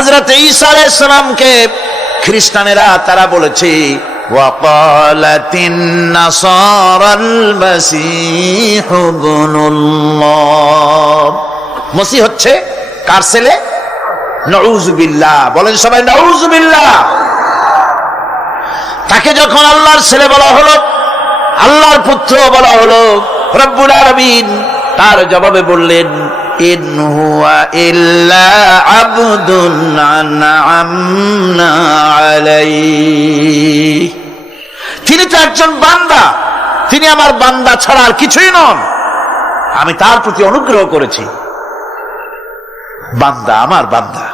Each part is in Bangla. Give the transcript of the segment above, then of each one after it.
হযরত ঈসা আলাইহিস সালামকে খ্রিস্টানেরা তারা বলেছে ওয়াকালাতিন নাসারাল মাসীহ ইবনুল্লাহ, মসিহ হচ্ছে কার ছেলে? নাউযুবিল্লাহ, বলেন সবাই নাউযুবিল্লাহ। তাকে যখন আল্লাহর ছেলে বলা হলো, আল্লাহর পুত্র বলা হলো, রব্বুল আলামিন তার জবাবে বললেন ইন হুয়া ইল্লা আবদুন আনআমনা আলাইহি, তিনি তো একজন বান্দা, তিনি আমার বান্দা ছাড়া আর কিছুই নন, আমি তার প্রতি অনুগ্রহ করেছি। বান্দা, আমার বান্দা।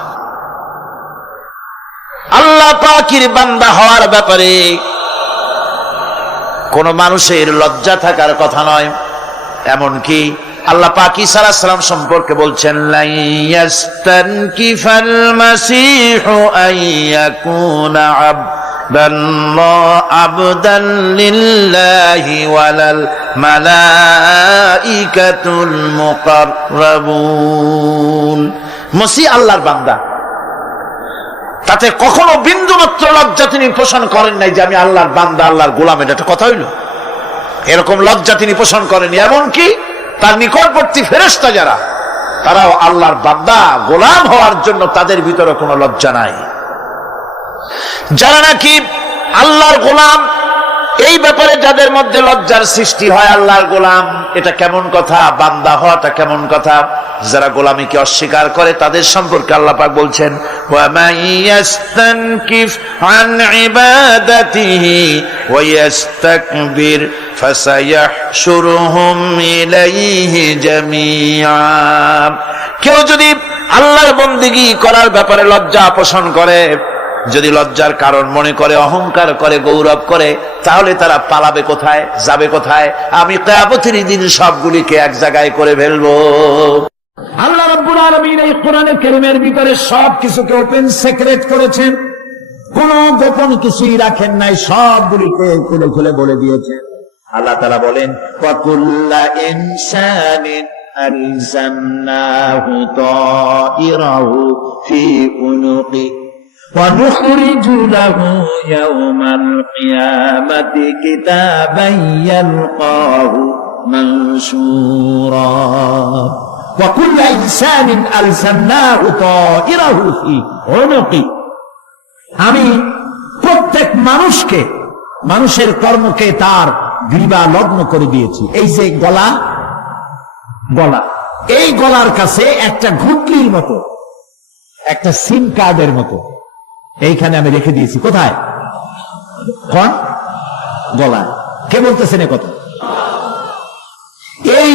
আল্লাহ পাকের বান্দা হওয়ার ব্যাপারে কোন মানুষের লজ্জা থাকার কথা নয়। এমনকি আল্লাহ পাক ঈসা আলাইহিস সালাম সম্পর্কে বলছেন লা ইয়াস্তানকিফাল মাসীহু আইয়াকুনা আবদান লিল্লাহি ওয়ালাল মালাইকাতুল মুকাররাবুন। মসিহ আল্লাহর বান্দা, তাতে কখনো বিন্দুমাত্র লজ্জা তিনি পোষণ করেন নাই যে আমি আল্লাহর বান্দা, আল্লাহর গোলাম। এটা একটা কথা হইল? এরকম লজ্জা তিনি পোষণ করেনি। এমনকি তার নিকটবর্তী ফেরেশতা যারা, তারাও আল্লাহর বান্দা গোলাম হওয়ার জন্য তাদের ভিতরে কোনো লজ্জা নাই। যারা নাকি আল্লাহর গোলাম, এই ব্যাপারে যাদের মধ্যে লজ্জার সৃষ্টি হয়, আল্লাহর গোলাম এটা কেমন কথা, বান্দা হওয়াটা কেমন কথা, যারা গোলামীকে অস্বীকার করে তাদের সম্পর্কে আল্লাহ পাক বলছেন ওয়া মাইয়াস্তানকিফ আন ইবাদাতিহি ওয়া ইস্তাকবির ফাসায়াহশুরুহুম ইলাইহি জামিআ। কেউ যদি আল্লাহর বন্দেগী করার ব্যাপারে লজ্জা পোষণ করে, যদি লজ্জার কারণ মনে করে, অহংকার করে, গৌরব করে, তাহলে তারা পালাবে কোথায়, যাবে কোথায়? আমি কিয়ামতের দিন সবগুলিকে এক জায়গায় করে ফেলবো। আল্লাহ রাব্বুল আলামিন এই কোরআনুল কারীমের ভিতরে সবকিছুকে ওপেন সিক্রেট করেছেন, কোন গোপন কিছুই রাখেন নাই, সবগুলিকে খুলে খুলে বলে দিয়েছেন। আল্লাহ তাআলা বলেন ওয়া কুল্লা ইনসানিন আলজামনাহু তাইরাহু ফি উনুকি ওয়া নুখরিজু লাহু ইয়াওমাল কিয়ামাতি কিতাবান ইয়ালকাহু মানশুরা ওয়া কুল্লু ইনসানিন আলজামনাহু তাইরাহু ফি উনুকি। আমি প্রত্যেক মানুষকে, মানুষের কর্মকে তার গ্রীবা লগ্ন করে দিয়েছি। এই যে গলা, এই গলার কাছে একটা ঘুটলির মতো, একটা সিম কার্ডের মতো এইখানে আমি রেখে দিয়েছি। কোথায়? কোন গলায়? কে বলতেছেন এ কথা? এই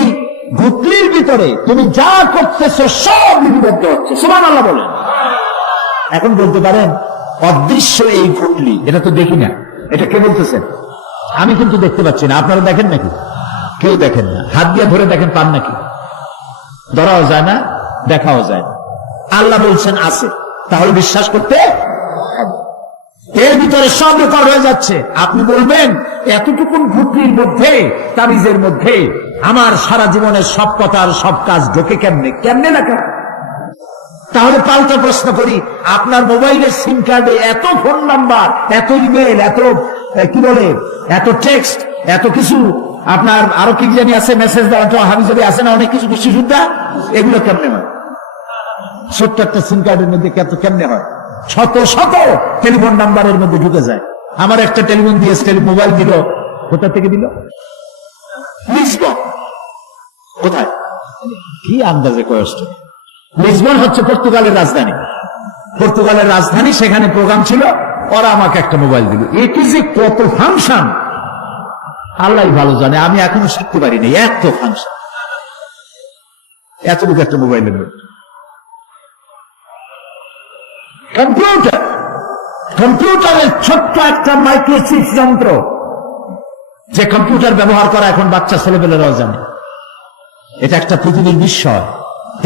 ঘুটলির ভিতরে তুমি যা করতেছো সব লিপিবদ্ধ হচ্ছে। সুবহানাল্লাহ বলেন। এখন বলতে পারেন অদৃশ্য এই ঘুটলি, এটা তো দেখি না, এটা কে বলতেছেন? আমি কিন্তু দেখতে পাচ্ছি না। আপনারা দেখেন নাকি? কেউ দেখেন না। হাত দিয়ে ধরে দেখেন, পান নাকি? ধরাও যায় না, দেখাও যায় না। আল্লাহ বলছেন আছে, তাহলে বিশ্বাস করতে এর ভিতরে সব রেকর্ড হয়ে যাচ্ছে। আপনি বলবেন এতটুকুন ঘুটলির মধ্যে, তাবিজের মধ্যে আমার সারা জীবনের সব কথার সব কাজ ঢোকে কেমনে? কেমনে না কেন? তাহলে পাল্টা প্রশ্ন করি, আপনার মোবাইলের সিম কার্ডে এত ফোন নাম্বার, এত ইমেল, এত কি বলে, এত টেক্সট, এত কিছু, আপনার আরো কি জানি আছে, মেসেজ দেওয়া হাবিজাবি আছে না, অনেক কিছু বিশ্বসুদ্ধা, এগুলো কেমনে হয়? ছোট্ট একটা সিম কার্ডের মধ্যে কেমনে হয়? শত শত টেলিফোন নাম্বারের মধ্যে ঢুকে যায়। আমার একটা টেলিফোন দিয়ে মোবাইল দিল, কোথা থেকে দিল? লিসবন। কোথায়? কি আন্দাজে কষ্ট। লিসবন হচ্ছে পর্তুগালের রাজধানী। পর্তুগালের রাজধানী, সেখানে প্রোগ্রাম ছিল, ওরা আমাকে একটা মোবাইল দিল। এটি যে কত ফাংশন আল্লাহ ভালো জানে, আমি এখনো শিখতে পারিনি। এত ফাংশন, এতটুকু একটা মোবাইলের মধ্যে। কম্পিউটারের ছোট্ট একটা মাইক্রোচিপ যন্ত্র, যে কম্পিউটার ব্যবহার করা এখন বাচ্চা ছেলেপেলেরাও জানে। এটা একটা পৃথিবীর বিস্ময়।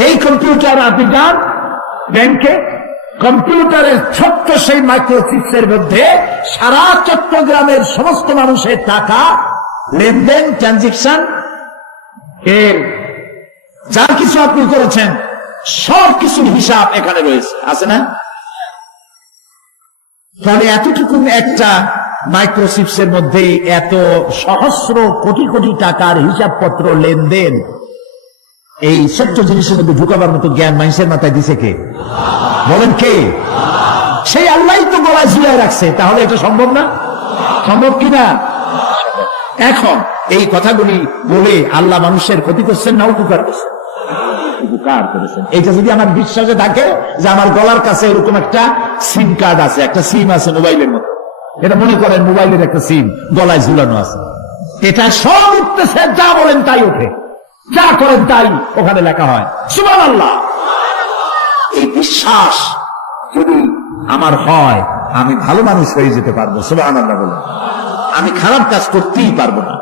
এই কম্পিউটার আপনি যান ব্যাংকে, কম্পিউটারের ছোট্ট সেই মাইক্রোচিপসের মধ্যে সারা চট্টগ্রামের সমস্ত মানুষের টাকা লেনদেন, ট্রানজেকশন, এর যা কিছু আপনি করেছেন সব কিছুর হিসাব এখানে রয়েছে, আছে না? ফলে এতটুকু একটা মাইক্রোচিপসের মধ্যে এত সহস্র কোটি কোটি টাকার হিসাবপত্র লেনদেন, এই ছোট্ট জিনিসের মধ্যে ঢুকাবার মতো জ্ঞান মানুষের মাথায় দিছে কে? বলেন কে? সেই আল্লাহই তো গলায় ঝুলিয়ে রাখছে। তাহলে এটা সম্ভব না? সম্ভব কিনা? এখন এই কথাগুলি বলে আল্লাহ মানুষের ক্ষতি করছেন না উপকার করছেন? উপকার করেছেন। এটা যদি আমার বিশ্বাসে থাকে যে আমার গলার কাছে এরকম একটা সিম কার্ড আছে, একটা সিম আছে মোবাইলের মতো, এটা মনে করেন মোবাইলের একটা সিম গলায় ঝুলানো আছে, এটা সব উঠতেছে, যা বলেন তাই ওঠে, যা করেন তাই ওখানে লেখা হয়। সুবহানাল্লাহ। এই বিশ্বাস যদি আমার হয়, আমি ভালো মানুষ হয়ে যেতে পারবো। সুবহানাল্লাহ বলে আমি খারাপ কাজ করতেই পারবো না।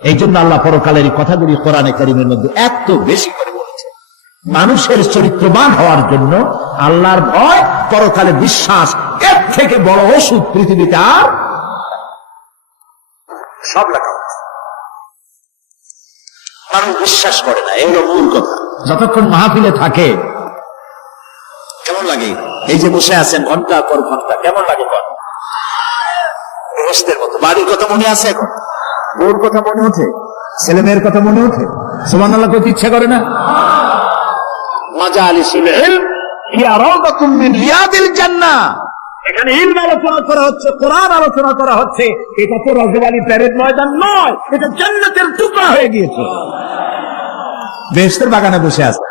এই জন্য আল্লাহ পরকালের এই কথাগুলি কোরআনে কারীমের মধ্যে এত বেশি করে বলেছে। মানুষের চরিত্রবান হওয়ার জন্য আল্লাহর ভয়, পরকালে বিশ্বাস, এর থেকে বড় ওষুধ পৃথিবীতে আর সব লেখা আছে। মানুষ বিশ্বাস করে না, এই হলো মূল কথা। যতক্ষণ মাহফিলে থাকে কেমন লাগে? এই যে বসে আছেন ঘন্টার পর ঘন্টা, কেমন লাগে? বেহেশতের মতো। বাড়ির কথা মনে আছে এখন? বউর কথা মনে ওঠে? ছেলে মেয়ের কথা মনে ওঠে? সুবহানাল্লাহ করতে ইচ্ছা করে না? মাজালিসুল ইলম হিয়া রাওদাতুম মিন রিয়াদিল জান্নাহ। এখানে ইলম আলোচনা করা হচ্ছে, কোরআন আলোচনা করা হচ্ছে। এটা তো রজবালি প্যারেড ময়দান নয়, এটা জান্নাতের টুকরা হয়ে গিয়েছে। বেহেশতের বাগানে বসে আছে।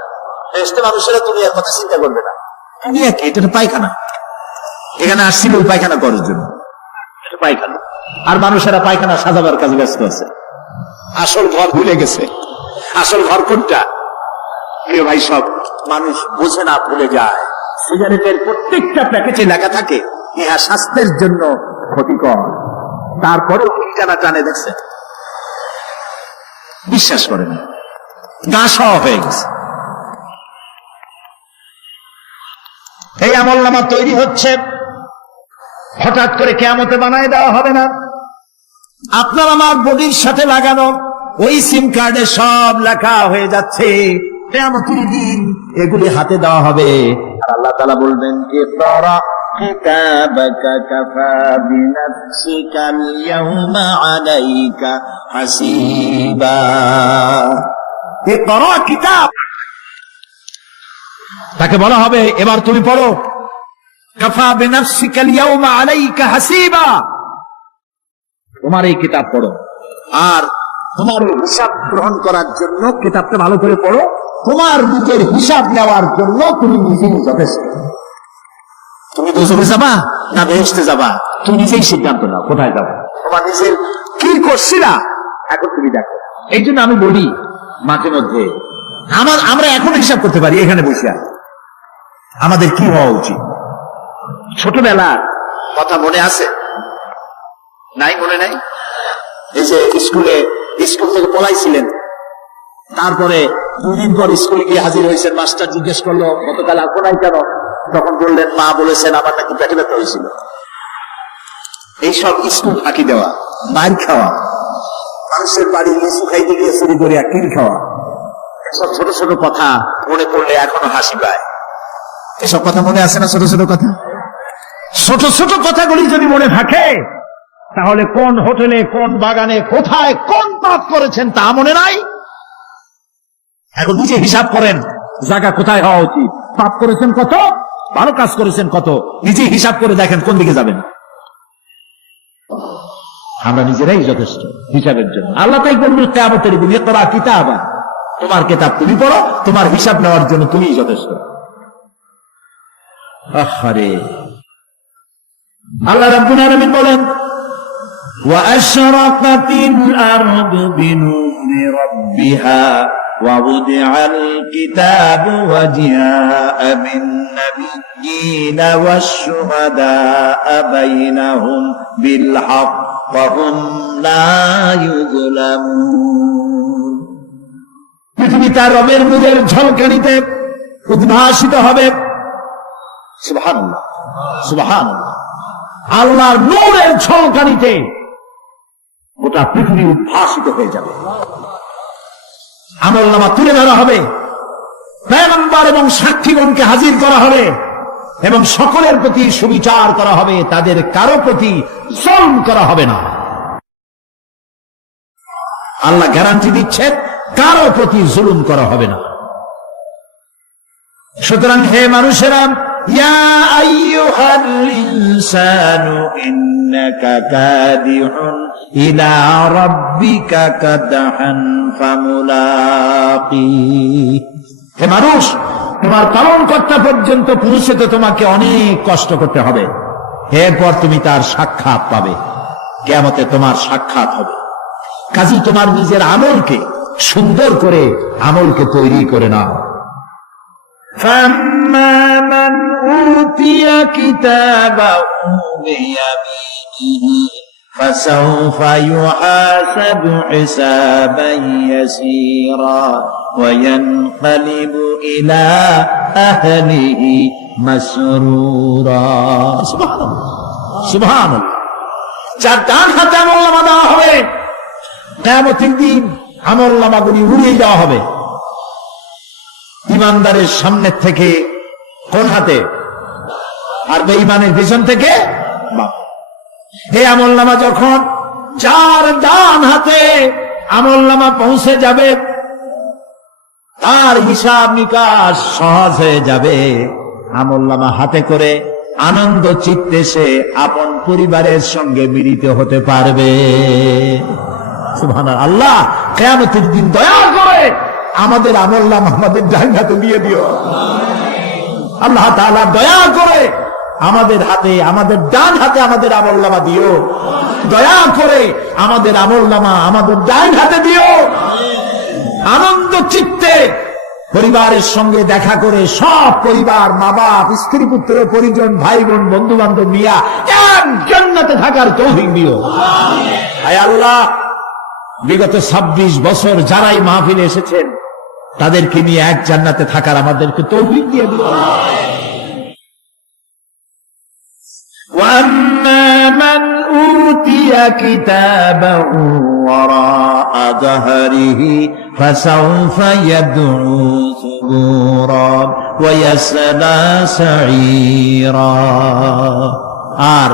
বেহেশতের মানুষেরা দুনিয়ার কথা চিন্তা করবে না। দুনিয়া কি? এটা পায়খানা। এখানে আসছিল পায়খানা করার জন্য, পায়খানা। আর মানুষেরা পায়খানা সাজাবার কাজে ব্যস্ত আছে। আসল ঘর ভুলে গেছে। আসল ঘর কোনটা? প্রিয় ভাই, সব মানুষ বোঝে না, ভুলে যায়। সিগারেটের প্রত্যেকটা প্যাকেটে লেখা থাকে ইহা স্বাস্থ্যের জন্য ক্ষতিকর, তারপরেও কি জানা টানে দেখছে, বিশ্বাস করে না, গা সওয়া হয়ে গেছে। এই আমলনামা তৈরি হচ্ছে, হঠাৎ করে কিয়ামতে বানায় দেওয়া হবে না। আপনার আমার বডির সাথে লাগানো ওই সিম কার্ডে সব লেখা হয়ে যাচ্ছে। কিয়ামতের দিন এগুলি হাতে দেওয়া হবে, আর আল্লাহ তাআলা বলবেন, ইকরা কিতাবাকা কাফা বিনাফসিকাল ইয়াওমা আলাইকা হাসিবা। ইকরা কিতাব, তাকে বলা হবে এবার তুমি পড়ো। কাফা বিনাফসিকাল ইয়াওমা আলাইকা হাসিবা, তোমার এই কিতাব পড়ো, আর তোমার হিসাব গ্রহণ করার জন্য কিতাবটা ভালো করে পড়ো। তোমার বুকের হিসাব নেওয়ার জন্য তুমি নিজেই যথেষ্ট। তুমি দোজখে যাবা না বেহেশতে যাবা, তুমি নিজেই সিদ্ধান্ত নাও কোথায় যাবো। তোমার নিজের কি করছিলা এখন তুমি দেখো। এই জন্য আমি বলি মাঝে মধ্যে আমরা এখন হিসাব করতে পারি এখানে বসে। আমাদের কি হওয়া উচিত? ছোটবেলার কথা মনে আছে? নাই? মনে নাই? এই যে স্কুল থেকে পলাইছিলেন, তারপরে 2 দিন পর স্কুলে গিয়ে হাজির হয়েছেন, মাস্টার জিজ্ঞেস করলো গতকাল আসো নাই কেন? তখন বললেন মা বলেছেন আমার নাকি পেটে ব্যথা হয়েছিল। এইসব স্কুল ফাঁকি দেওয়া, মার খাওয়া, মানুষের বাড়ি লিচু খাইতে গিয়ে চুরি করে কিল খাওয়া, এসব ছোট ছোট কথা মনে পড়লে এখনো হাসি পায়। এসব কথা মনে আছে না? ছোট ছোট কথা, ছোট ছোট কথাগুলি যদি মনে থাকে, তাহলে কোন হোটেলে, কোন বাগানে, কোথায় কোন পাপ করেছেন তা মনে নাই। এখন নিজে হিসাব করেন জায়গা কোথায় হওয়া উচিত, পাপ করেছেন কত, ভালো কাজ করেছেন কত, নিজে হিসাব করে দেখেন কোন দিকে যাবেন। আমরা নিজেরাই যথেষ্ট হিসাবের জন্য। আল্লাহ তাই বলবেন কিয়ামতের দিন, ইকরা কিতাবা, তোমার কিতাব তুমি পড়ো, তোমার হিসাব নেওয়ার জন্য তুমিই যথেষ্ট। আহারে, আল্লাহ রাব্বুল আলামিন বলেন, وأشرقت الأرض بنور ربها ووضع الكتاب وجاء بالنبيين والشهداء بينهم بالحق وهم لا يظلمون। পৃথিবী তার রবের নূরের ঝলকানিতে উদ্ভাসিত হবে। সুবহানাল্লাহ, সুবহানাল্লাহ। আল্লাহর নূরের ঝলকানিতে গোটা পৃথিবী উদ্ভাসিত হয়ে যাবে। আমলনামা তুলে ধরা হবে, পয়গম্বর এবং সাক্ষীগণকে হাজির করা হবে। এবং সকলের প্রতি সুবিচার করা হবে, তাদের কারো প্রতি জুলুম করা হবে না। আল্লাহ গ্যারান্টি দিচ্ছেন কারো প্রতি জুলুম করা হবে না। সুতরাং হে মানুষেরা, ইয়া আইয়ুহাল ইনসানু ইন্নাকা কাদিহুন ইলা রাব্বিকা কাদহান ফামুলাকি। হে মানুষ, তোমার পালনকর্তা পর্যন্ত পৌঁছতে তোমাকে অনেক কষ্ট করতে হবে, এরপর তুমি তার সাক্ষাৎ পাবে। কিয়ামতে তোমার সাক্ষাৎ হবে। কাজী তোমার নিজের আমলকে সুন্দর করে আমলকে তৈরি করে নাও। فَأَمَّا مَنْ أُوتِيَ كِتَابَهُ بِيَمِينِهِ فَسَوْفَ يُحَاسَبُ حِسَابًا يَسِيرًا وَيَنْقَلِبُ إِلَى أَهْلِهِ مَسْرُورًا। সুবহানাল্লাহ। যার ডান হাতে আমলনামা দেওয়া হবে, কিয়ামতের দিন আমলনামাগুলি উড়িয়ে দেওয়া হবে। ইমানদারের সামনের থেকে কোন হাতে, আর বেঈমানের পিছন থেকে বাম। হে আমলনামা যখন যার ডান হাতে আমলনামা পৌঁছে যাবে, তার হিসাব নিকাশ সহজ হয়ে যাবে। আমলনামা হাতে করে আনন্দ চিত্তে সে আপন পরিবারের সঙ্গে মিলিত হতে পারবে। সুবহানাল্লাহ। আল্লাহ কিয়ামতের দিন দয়া করে আমাদের আমলনামা আমাদের ডান হাতে দিয়ে দিও। আল্লাহ তাআলা দয়া করে আমাদের হাতে, আমাদের ডান হাতে আমাদের আমলনামা দিও। দয়া করে আমাদের আমলনামা আমাদের ডান হাতে দিও। আনন্দ চিত্তে পরিবারের সঙ্গে দেখা করে সব পরিবার, মা বাপ, স্ত্রী পুত্র পরিজন, ভাই বোন, বন্ধু বান্ধব নিয়া এক জান্নাতে থাকার তৌফিক দিও। হায় আল্লাহ, বিগত 26 বছর যারাই মাহফিলে এসেছেন তাদেরকে নিয়ে এক জান্নাতে থাকার আমাদেরকে তৌফিক দিয়ে দিও। وَأَمَّا مَنْ أُوتِيَ كِتَابَهُ وَرَاءَ ظَهْرِهِ فَسَوْفَ يَدْعُو ثُبُورًا وَيَصْلَى سَعِيرًا। আর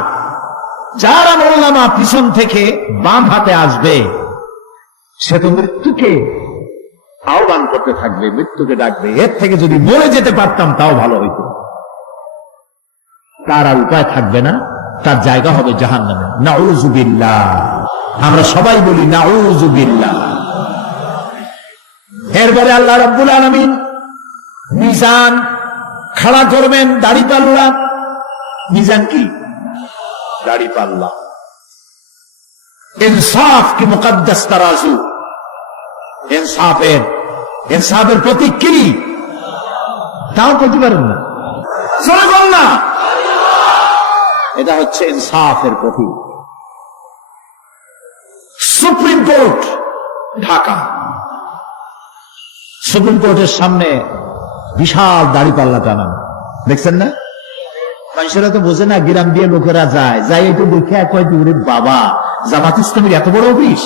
যার আমলনামা পিছন থেকে বাম হাতে আসবে, সে তো মৃত্যুকে আহ্বান করতে থাকবে, মৃত্যুকে ডাকবে। এর থেকে যদি মরে যেতে পারতাম তাও ভালো হইত। তার আর উপায় থাকবে না, তার জায়গা হবে জাহান্নামে। নাউযুবিল্লাহ। আমরা সবাই বলি নাউযুবিল্লাহ। এরপরে আল্লাহ রাব্বুল আলামিন মিজান খাড়া করবেন, দাড়িপাল্লা। মিজান কি? দাড়িপাল্লা। ইনসাফ কি মুকদ্দাস তারাজু। ইনসাফের প্রতীক কি? তাও করতে পারেন না, চলে বল না। এটা হচ্ছে ইনসাফের প্রতীক। সুপ্রিম কোর্ট ঢাকা, সুপ্রিম কোর্টের সামনে বিশাল দাড়িপাল্লা টানানো, দেখছেন না? মানুষেরা তো বোঝে না, গ্রাম দিয়ে লোকেরা যায়, যাই একটু দেখে কয় দূরে বাবা, জামাত ইসলামের এত বড় অফিস।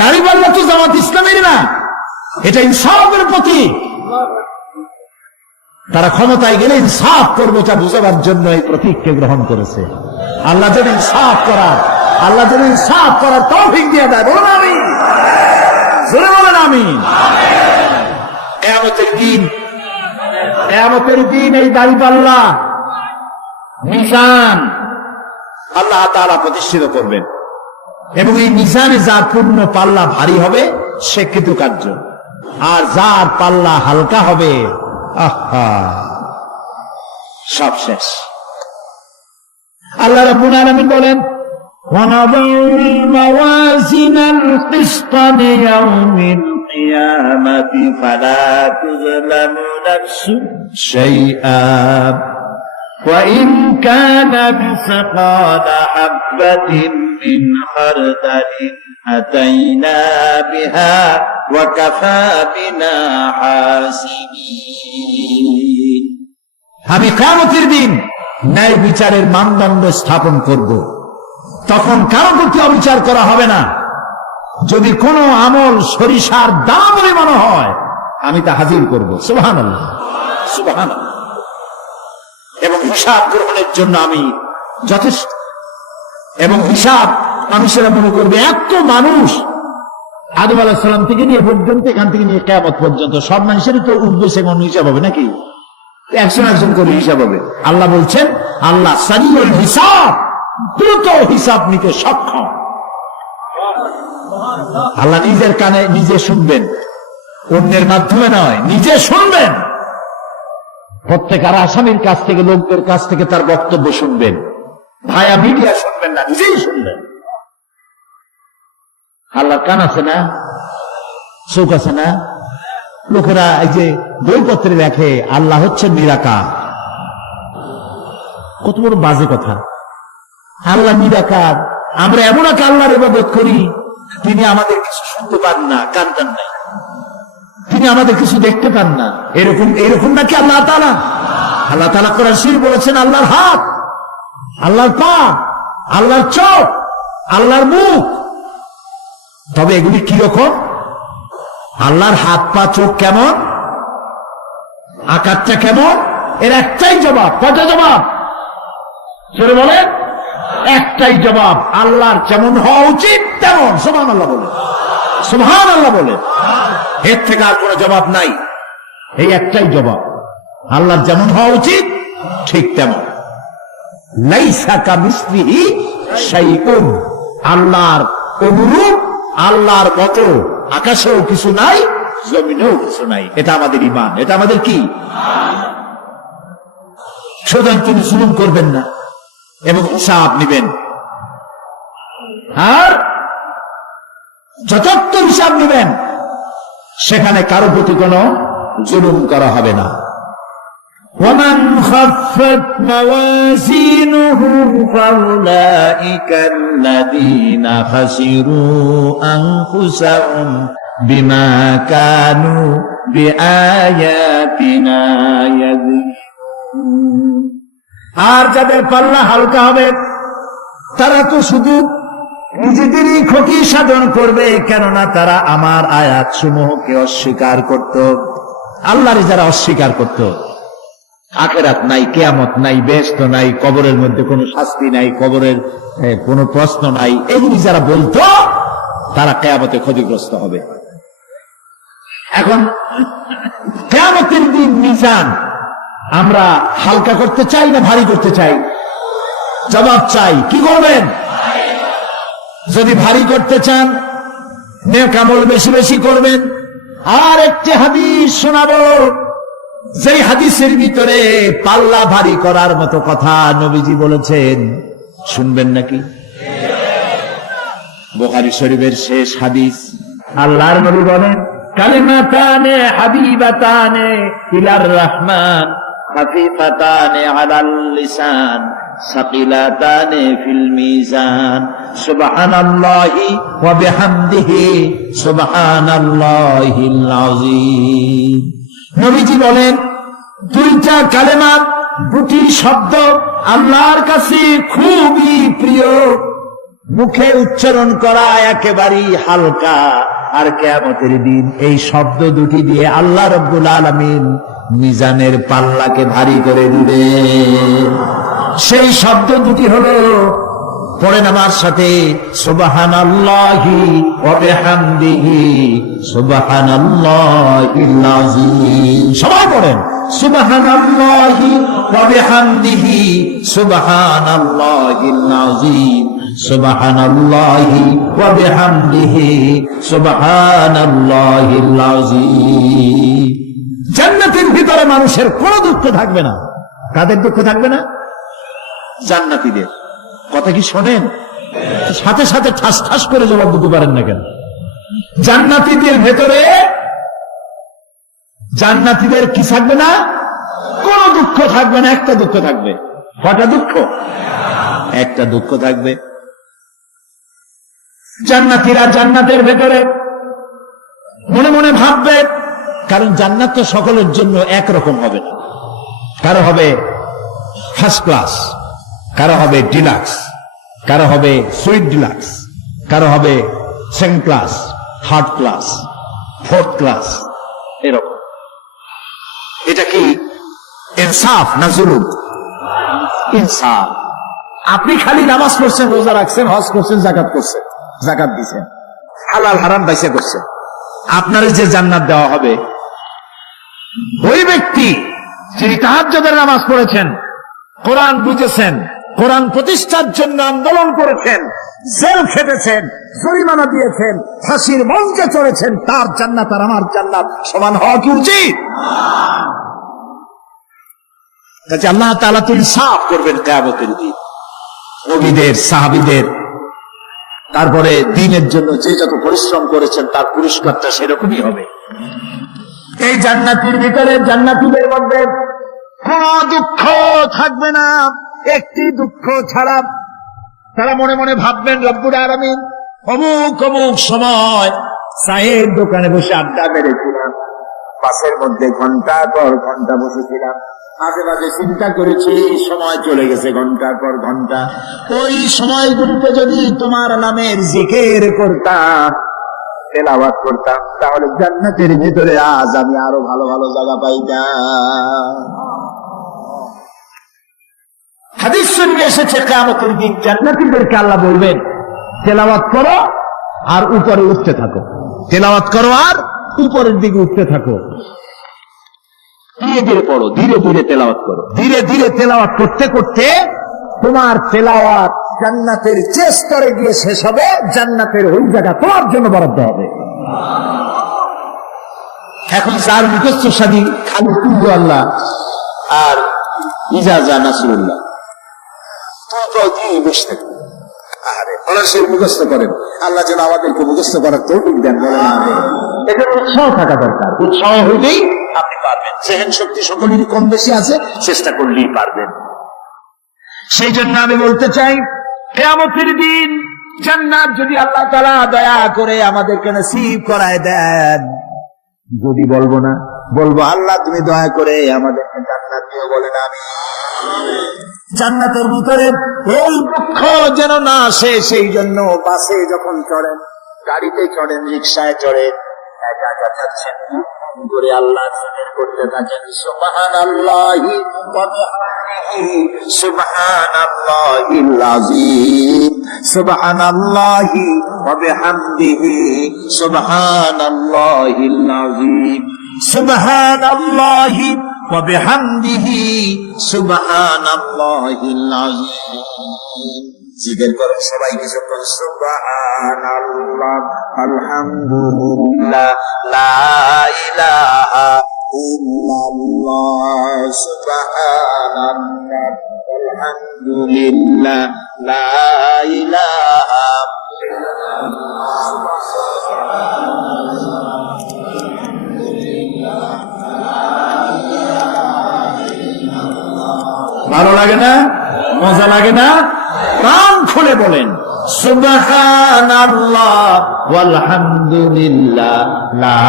দাড়িপাল্লা তো জামাত ইসলামের না, এটা ইনসাফের প্রতীক। তারা ক্ষমতায় গেলে ইনসাফ করবে তা বুঝাবার জন্য এই প্রতীককে গ্রহণ করেছে। আল্লাহ যেন ইনসাফ করার তৌফিক দিয়ে দেয়। বলুন আমিন, জোরে বলেন আমিন। কিয়ামতের দিন এই দাড়িপাল্লা মিজান আল্লাহ তাআলা প্রতিষ্ঠিত করবেন, এবং এই মিজানে যার পূর্ণ পাল্লা ভারী হবে সে কৃতকার্য, আর যার পাল্লা হালকা হবে আহা সব শেষ। আল্লাহ রাব্বুল আলামিন বলেন, وَنَضَعُ الْمَوَازِينَ الْقِسْطَ لِيَوْمِ الْقِيَامَةِ فَلَا تُظْلَمُ نَفْسٌ شَيْئًا وَإِنْ كَانَ مِثْقَالَ حَبَّةٍ مِّنْ خَرْدَلٍ أَتَيْنَا بِهَا وَكَفَى بِنَا حَاسِبِينَ। আমি কিয়ামতের দিন ন্যায় বিচারের মানদণ্ড স্থাপন করব। তখন কারো প্রতি অবিচার করা হবে না। যদি কোনো আমল সরিষার দাম বলে মনে হয়, আমি তা হাজির করব। সুবহানাল্লাহ, সুবহানাল্লাহ। এবং হিসাব গ্রহণের জন্য আমি যথেষ্ট। এবং হিসাব মানুষেরা মনে করবে এত মানুষ, আদম আলাইহিস সালাম থেকে নিয়ে পর্যন্ত, এখান থেকে নিয়ে কিয়ামত পর্যন্ত সব মানুষের তো উঠবে সেমন হিসাব হবে নাকি? একজন একজন করে হিসাব হবে। আল্লাহ বলছেন, আল্লাহ সারিউল হিসাব, দ্রুত হিসাব নিতে সক্ষম। আল্লাহ নিজের কানে নিজে শুনবেন, অন্যের মাধ্যমে নয়, নিজে শুনবেন। প্রত্যেক আর আসামির কাছ থেকে, লোকদের কাছ থেকে তার বক্তব্য শুনবেন। ভায়া মিডিয়া শুনবেন না, নিজেই শুনবেন। আল্লাহর কান আছে না, চোখ আছে না? লোকেরা এই যে বইপত্রে লেখে আল্লাহ হচ্ছে নিরাকার, কত বড় বাজে কথা। আল্লাহ নিরাকার, আমরা এমন এক আল্লাহর ইবাদত করি, তিনি আমাদের কিছু শুনতে পান না, কান টান নাই, তিনি আমাদের কিছু দেখতে পান না। এরকম নাকি আল্লাহ তাআলা? আল্লাহ তাআলা কোরআন শরীফে বলেছেন আল্লাহর হাত, আল্লাহর পা, আল্লাহর চোখ, আল্লাহর মুখ। তবে এগুলি কি রকম? আল্লাহর হাত, পা, চোখ কেমন, আকারটা কেমন? এর একটাই জবাব। কয়টা জবাব? জোরে বলেন। একটাই জবাব, আল্লাহর যেমন হওয়া উচিত তেমন। সুবহানাল্লাহ বলে, সুবহানাল্লাহ বলে। এর থেকে আর কোনো জবাব নাই। এই একটাই জবাব, আল্লাহর যেমন হওয়া উচিত ঠিক তেমন। লাইসা কামিসলিহি শাইউন, আল্লাহর অনুরূপ, আল্লাহর মতো আকাশেও কিছু নাই, জমিনেও কিছু নাই। এটা আমাদের ঈমান, এটা আমাদের কি? সুতরাং তিনি জুলুম করবেন না এবং হিসাব নেবেন, আর যথার্থ হিসাব নেবেন। সেখানে কারো প্রতি কোনো জুলুম করা হবে না। ومن خفت موازينه فأولئك الذين خسروا أنفسهم بما كانوا بآياتنا يظلمون। আর যাদের পাল্লা হালকা হবে তারা তো শুধু নিজেদেরই ক্ষতি সাধন করবে, কেননা তারা আমার আয়াত সমূহকে অস্বীকার করত। আল্লাহরে যারা অস্বীকার করত, আখিরাত নাই, কিয়ামত নাই, বেহেশত নাই, কবরের মধ্যে কোনো শাস্তি নাই, কবরের কোনো প্রশ্ন নাই, এগুলি যারা বলতো তারা কিয়ামতে ক্ষতিগ্রস্ত হবে। এখন কিয়ামতের দিন মিজান আমরা হালকা করতে চাই না ভারী করতে চাই? জবাব চাই। কি করবেন? যদি ভারী করতে চান, নেক আমল বেশি বেশি করবেন। আর একটি হাদিস শোনাবো, যেই হাদিসের ভিতরে পাল্লা ভারী করার মতো কথা নবীজি বলেছেন। শুনবেন নাকি? বুখারী শরীফের শেষ হাদিস। আল্লাহর নবী বলেন, কালিমাতানে হাবিবাতানে ইলার রহমান খাফিফাতানে আলাল লিসান সাকিলাতানে ফিল মিজান সুবহানাল্লাহি ওয়া বিহামদিহি সুবহানাল্লাহিল আযীম। নবীজি বলেন, দুইটা কালেমা, দুটি শব্দ আল্লাহর কাছে খুবই প্রিয়, মুখে উচ্চারণ করা একেবারেই হালকা। আর কিয়ামতের দিন এই শব্দ দুটি দিয়ে আল্লাহ রাব্বুল আলামিন মিজানের পাল্লাকে ভারী করে দিবে। সেই শব্দ দুটি হলো, পড়েন আমার সাথে, সুবহানাল্লাহি ওয়া বিহামদিহি সুবহানাল্লাহিল আযীম। সবাই পড়েন, সুবহানাল্লাহি ওয়া বিহামদিহি সুবহানাল্লাহিল আযীম সুবহানাল্লাহি ওয়া বিহামদিহি সুবহানাল্লাহিল আযীম। জান্নাতের ভিতরে মানুষের কোনো দুঃখ থাকবে না। কাদের দুঃখ থাকবে না? জান্নাতীদের। কথা কি শোনেন? সাথে সাথে ঠাস ঠাস করে জবাব দিতে পারেন না কেন? জান্নাতীদের ভেতরে, জান্নাতীদের কি থাকবে না? কোনো দুঃখ থাকবে না। একটা দুঃখ থাকবে। কটা দুঃখ? একটা দুঃখ থাকবে। জান্নাতীরা জান্নাতের ভেতরে মনে মনে ভাববে, কারণ জান্নাত তো সকলের জন্য একরকম হবে না। কারো হবে ফার্স্ট ক্লাস, কারো হবে ডিলাক্স, কারো হবে সুইট ডিলাক্স, কারো হবে second class, third class, fourth class, এরকম। এটা কি ইনসাফ না জুলুম? ইনসাফ। আপনি খালি নামাজ পড়ছেন, রোজা রাখছেন, হজ করছেন, জাকাত করছেন, জাকাত দিচ্ছেন, হালাল হারাম বাইসে করছেন, আপনার যে জান্নাত দেওয়া হবে, ওই ব্যক্তি যিনি তাহাজ্জুদের নামাজ পড়েছেন, কোরআন বুঝেছেন, কোরআন প্রতিষ্ঠার জন্য আন্দোলন করেছেন, জেল খেটেছেন, জরিমানা দিয়েছেন, ফাঁসির মঞ্চে চড়েছেন, তার জান্নাত আর আমার জান্নাত সমান হওয়া কি উচিত? কাজে আল্লাহ তাআলা তো ইনসাফ করবেন কিয়ামতের দিন। নবীদের, সাহাবীদের, তারপরে দ্বীনের জন্য যে যত পরিশ্রম করেছেন তার পুরস্কারটা সেরকমই হবে। এই জান্নাতের ভিতরে, জান্নাতীদের মধ্যে কোন দুঃখ থাকবে না, একটি দুঃখ ছাড়া। তারা মনে মনে ভাববেন, রব্বুল আলামিন, অমুক অমুক সময় চায়ের দোকানে বসে আড্ডা মেরেছিলাম, বাসের মধ্যে ঘন্টার পর ঘন্টা বসেছিলাম, মাঝে মাঝে চিন্তা করেছি সময় চলে গেছে ঘন্টার পর ঘন্টা, ওই সময়গুলিতে যদি তোমার নামের জিকির করতাম, তেলাওয়াত করতাম, তাহলে জান্নাতের ভিতরে আজ আমি আরো ভালো ভালো জায়গা পাইতাম। হাদিস শরীফে এসেছে কিয়ামতের দিন জান্নাতীদেরকে আল্লাহ বলবেন, তেলাওয়াত করো আর উপরে উঠতে থাকো, তেলাওয়াত করো আর উপরের দিকে উঠতে থাকো, ধীরে ধীরে পড়ো, ধীরে ধীরে তেলাওয়াত করো, ধীরে ধীরে তেলাওয়াত করতে করতে তোমার তেলাওয়াত জান্নাতের যে স্তরে গিয়ে শেষ হবে, জান্নাতের ওই জায়গা তোমার জন্য বরাদ্দ হবে। এখন যার মুখস্থ সাদি খালি কুল্লু আল্লাহ আর ইজাজা নাসরুল্লাহ, মুখস্থ করেন, আল্লাহ যেন আমাদেরকে মুখস্থ করার তৌফিক দেন, বলেন আমিন। এখানে উৎসাহ থাকা দরকার, উৎসাহ হইলেই আপনি পারবেন। জেহেন শক্তি সকলেরই কম বেশি আছে, চেষ্টা করলেই পারবেন। সেই জন্য আমি বলতে চাই, কিয়ামতের দিন জান্নাত যদি আল্লাহ তাআলা দয়া করে আমাদেরকে নসিব করায় দেন, যদি বলবো না, বলবো আল্লাহ তুমি দয়া করে আমাদেরকে জান্নাত দিও, বলেন আমিন। জান্নাতের ভিতরে এই দুঃখ যেন না আসে, সেই জন্য বাসে যখন চড়েন, গাড়িতে চড়েন, রিকশায় চড়েন, একা একা যাচ্ছেন, করে আল্লাহ জিকির করতে থাকেন, সুবহানাল্লাহি ওয়া বিহামদিহি, সুবহানাল্লাহিল আযীম, সুবহানাল্লাহি ওয়া বিহামদিহি, সুবহানাল্লাহিল আযীম, সুবহানাল্লাহি ওয়া বিহামদিহি, সুবহানাল্লাহিল আযীম। জিকির করেন সবাই কিছুক্ষণ, সুবহানাল্লাহ, আলহামদুলিল্লাহ, লা ইলাহা ইল্লাল্লাহ, সুবহানাল্লাহ, আলহামদুলিল্লাহ, লা ইলাহা ভালো লাগে না? মজা লাগে না? প্রাণ খুলে বলেন সুবহানাল্লাহ ওয়ালহামদুলিল্লাহ, লা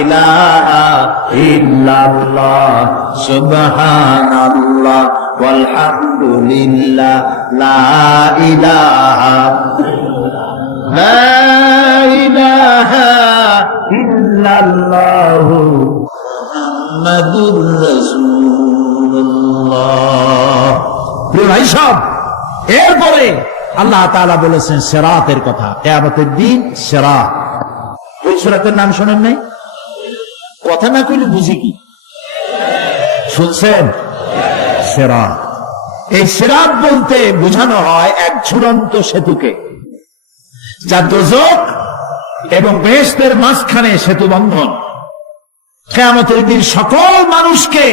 ইলাহা ইল্লাল্লাহ, সুবহানাল্লাহ ওয়ালহামদুলিল্লাহ, লা ইলাহা ইল্লাল্লাহ, মুহাম্মাদুর রাসূলুল্লাহ। প্রিয় ভাই সব, এরপরে আল্লাহ তাআলা বলেছেন সিরাতের কথা, কিয়ামতের দিন সিরাত। ওই সিরাতের নাম শোনেন নাই? কথা না কইলে বুঝি কি? শুনছেন? সিরাত। এই সিরাত বলতে বোঝানো হয় এক ঝুলন্ত সেতুকে, যা দোজখ এবং বেহেশতের মাঝখানে সেতু বন্ধন। কিয়ামতের দিন সকল মানুষকে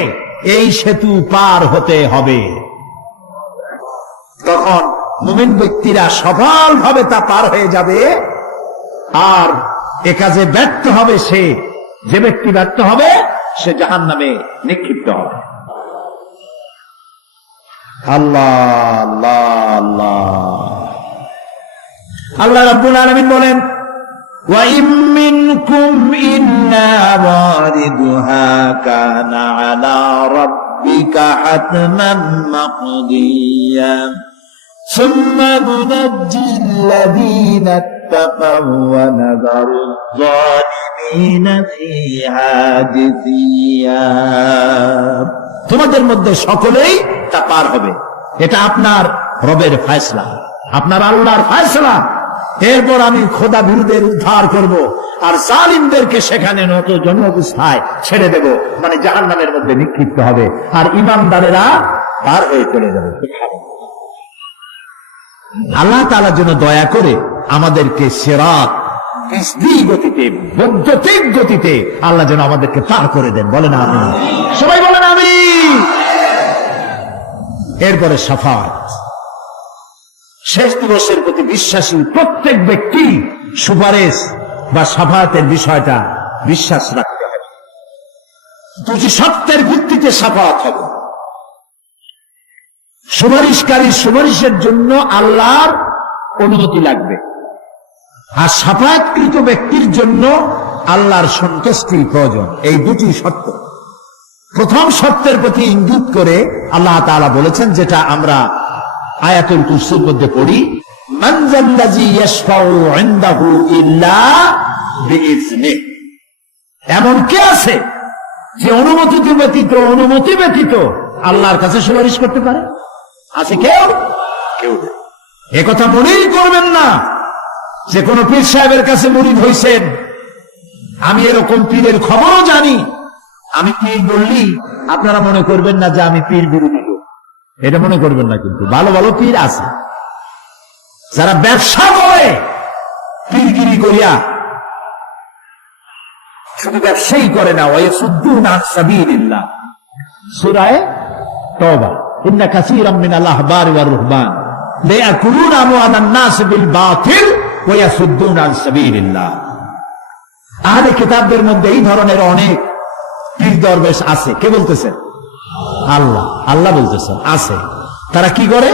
এই সেতু পার হতে হবে। তখন মুমিন ব্যক্তিরা সফলভাবে তা পার হয়ে যাবে, আর এ কাজে ব্যর্থ হবে সে, যে ব্যক্তি ব্যর্থ হবে সে জাহান্নামে নিক্ষিপ্ত হবে। আল্লাহ আল্লাহ আল্লাহ। আল্লাহ রাব্বুল আলামিন বলেন, ওয়া ইম মিনকুম ইল্লা ওয়ারিদুহা কানা আলা রাব্বিকা হাতমান মাকদিয়া সুম্মা নুনাজ্জিল্লাযীনা ইত্তাকাও ওয়া নাযারু যালিমিনা ফীহা জাসিয়া। তোমাদের মধ্যে সকলেই তা পার হবে। এটা আপনার রবের ফয়সালা, আপনার আল্লাহর ফয়সালা। এরপর আমি খোদা বিরুদ্ধের উদ্ধার করব, আর জালিমদেরকে সেখানে নত জন অবস্থায় ছেড়ে দেব, মানে জাহান্নামের মধ্যে নিক্ষিপ্ত হবে, আর ঈমানদারেরা পার হয়ে চলে যাবে। আল্লাহ তাআলা যেন দয়া করে আমাদেরকে সিরাত গতিতে, বৈদ্যুতিক গতিতে আল্লাহ যেন আমাদেরকে পার করে দেন। বলেন আমিন, সবাই বলেন আমিন। এরপরে শাফাত, শেষ দিবসের প্রতি বিশ্বাসী প্রত্যেক ব্যক্তি সুপারিশ বা শাফাতের বিষয়টা বিশ্বাস রাখতে হবে। দুটি সত্যের ভিত্তিতে শাফাত হবে। সুপারিশকারী সুপারিশের জন্য আল্লাহর অনুমতি লাগবে, আর শাফায়াতকৃত ব্যক্তির জন্য আল্লাহর সন্তুষ্টি প্রয়োজন। এই দুটি সত্য। প্রথম সত্যের প্রতি ইঙ্গিত করে আল্লাহ তাআলা বলেছেন, যেটা আমরা আয়াতুল কুরসির মধ্যে পড়ি, মান যাল্লাযী ইয়াশফাউ ইনদাহু ইল্লা বিইজনিহি। এমন কে আছে যে অনুমতি ব্যতীত আল্লাহর কাছে সুপারিশ করতে পারে? আছে কেউ? কেউ নেই। একথা মনেই করবেন না যে কোন পীর সাহেবের কাছে মুরিদ হইছেন, আমি এরকম পীরের খবরও জানি, আমি পীর বললি আপনারা মনে করবেন না যে আমি পীর বিরোধী লোক, এটা মনে করবেন না। কিন্তু ভালো ভালো পীর আছে যারা ব্যবসা করে পীরগিরি করিয়া, শুধু ব্যবসায়ী করে না, ওয়ায়াসুদ্দুনা আন সাবিলিল্লাহ। সূরা তাওবা, ইন্না কাসীরাম মিনাল আহবারি ওয়ার রুহবান লায়াকুলুনা আমওয়ালান নাস বিল বাতিল ওয়ায়াসুদ্দুনা আন সাবিলিল্লাহ। আহলে কিতাবদের মধ্যে এই ধরনের অনেক পীর দরবেশ আছে। কে বলতেছেন? আল্লাহ। আল্লাহ বলতেছেন আছে। তারা কি করে?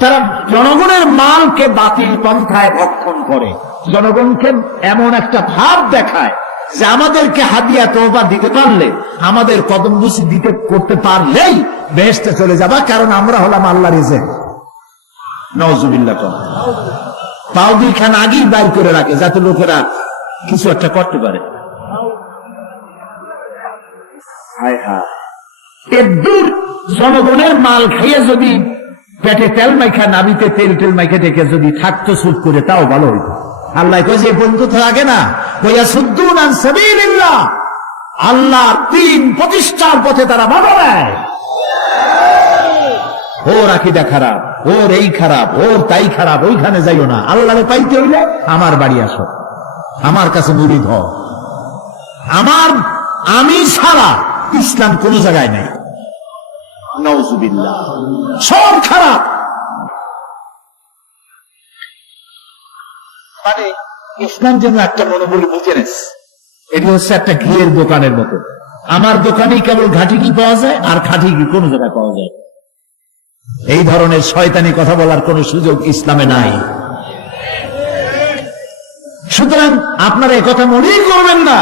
তারা জনগণের মালকে বাতিল পন্থায় ভক্ষণ করে, জনগণকে এমন একটা ভাব দেখায় যে আমাদেরকে হাদিয়া তওবা দিতে পারলে, আমাদের কদমবুসি দিতে করতে পারলেই বেহেশতে চলে যাবা, কারণ আমরা হলাম আল্লাহর এজেন্ট। নাউজুবিল্লাহ। পাও দুইখানা আগেই বাইর করে রাখে যাতে লোকেরা কিছু একটা করতে পারে। হায় হায়, এদূর জনগণের মাল খেয়ে যদি পেটে তেল মাইখা, নাবিতে তেল মাইখা ডেকে যদি থাকতো চুপ করে, তাও ভালো হইতো। আল্লাহ কইছে বন্ধু থাকে না, ওয়ায়াসুদ্দুনা আন সাবিলিল্লাহ, আল্লাহর দ্বীন প্রতিষ্ঠার পথে তারা বাধা দেয়। ওর আকীদা খারাপ, ওর এই খারাপ, ওর তাই খারাপ, ওইখানে যাইও না। আল্লাহরে পাইতে হইলে আমার বাড়ি আসো, আমার কাছে মুরিদ হও। আমি ছাড়া ইসলাম কোন জায়গায় নাই। নাউজুবিল্লাহ, সব খারাপ। মানে ইসলাম যেন একটা মনোবলী বুঝে নেস, এটি হচ্ছে একটা ঘিয়ের দোকানের মতো। আমার দোকানেই কেবল ঘাটি ঘি পাওয়া যায়, আর খাঁটি ঘি কোন জায়গায় পাওয়া যায়। এই ধরনের শয়তানি কথা বলার কোন সুযোগ ইসলামে নাই। সুতরাং আপনারা একথা মনেই করবেন না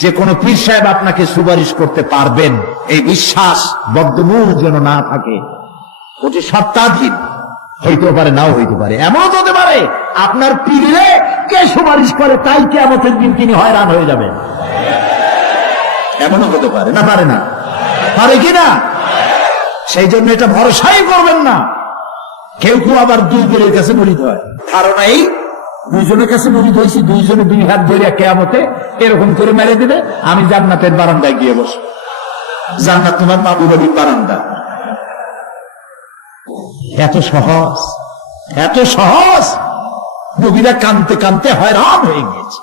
যে কোন পীর সাহেব আপনাকে সুপারিশ করতে পারবেন, এই বিশ্বাস বদ্ধমূল যেন না থাকে। ওটি সত্তাধীন, হইতেও পারে নাও হইতে পারে। এমনও হতে পারে আপনার পীরে কে সুপারিশ করে তাই কিয়ামতের দিন তিনি হয়রান হয়ে যাবেন। এমনও হতে পারে না? পারে না? পারে কিনা? সেই জন্য এটা ভরসাই করবেন না। কেউ কেউ আবার দুই পীরের কাছে মুরিদ হয়, ধারণা এই দুইজনের কাছে মুরিদ হয়েছি, দুইজনে দুই হাত ধরে কিয়ামতে এরকম করে মেরে দিবে, আমি জান্নাতের বারান্দায় গিয়ে বসবো। জান্নাত তোমার মাহবুবের বারান্দা। এত সহজ, এত সহজ। নবীরা কানতে কানতে হয়রান হয়ে গিয়েছে।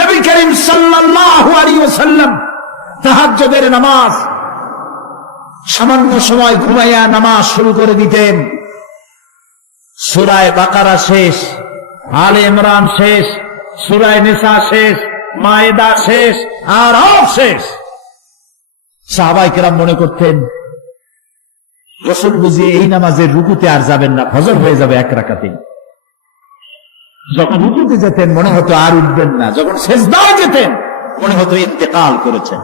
নবী করিম সাল্লাল্লাহু আলাইহি ওয়াসাল্লাম তাহাজ্জুদের নামাজ সামান্য সময় ঘুমাইয়া নামাজ শুরু করে দিতেন। সূরা বাকারা শেষ, আলে ইমরান শেষ, সূরা নিসা শেষ, মায়েদা শেষ, আরাফ শেষ। সাহাবায়ে কেরাম মনে করতেন রাসূল বুঝি এই নামাজের রুকুতে আর যাবেন না, ফজর হয়ে যাবে এক রাকাতেই। যখন রুকুতে যেতেন মনে হতো আর উঠবেন না, যখন সেজদায় যেতেন মনে হতো ইন্তেকাল করেছেন।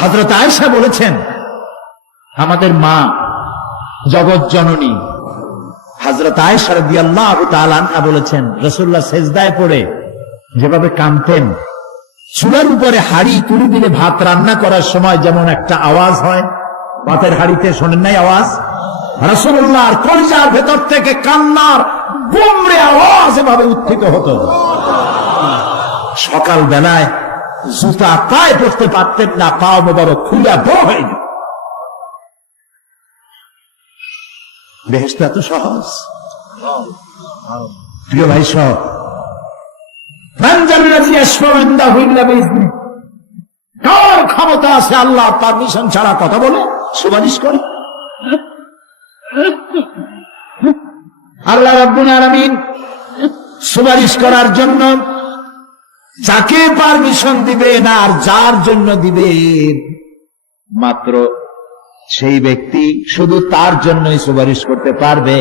হযরত আয়েশা বলেছেন, আমাদের মা জগৎ জননী হযরত আয়েশা রাদিয়াল্লাহু তাআলা আনহা বলেছেন, রাসূলুল্লাহ সেজদায় পড়ে যেভাবে কাঁদতেন চুলার উপরে হাড়ি তুলে দিলে ভাত রান্না করার সময় যেমন একটা আওয়াজ হয়, ভাতের হাড়িতে শোনেন নাই আওয়াজ? রাসূলুল্লাহর কলিজার ভেতর থেকে কান্নার গুমরে আওয়াজ এভাবে উত্থিত হতো। সকাল বেলায় জুতা পায়ে পড়তে পারতেন না, পা মোবারক খুলে বড় হয়নি। বেহেশত এত সহজ? প্রিয় ভাই সব, কার ক্ষমতা আছে আল্লাহ পারমিশন ছাড়া কথা বলে সুপারিশ করে? আল্লাহ রাব্বুল আলামিন সুপারিশ করার জন্য যাকে পারমিশন দিবেন আর যার জন্য দিবেন মাত্র সেই ব্যক্তি শুধু তার জন্যই সুপারিশ করতে পারবে,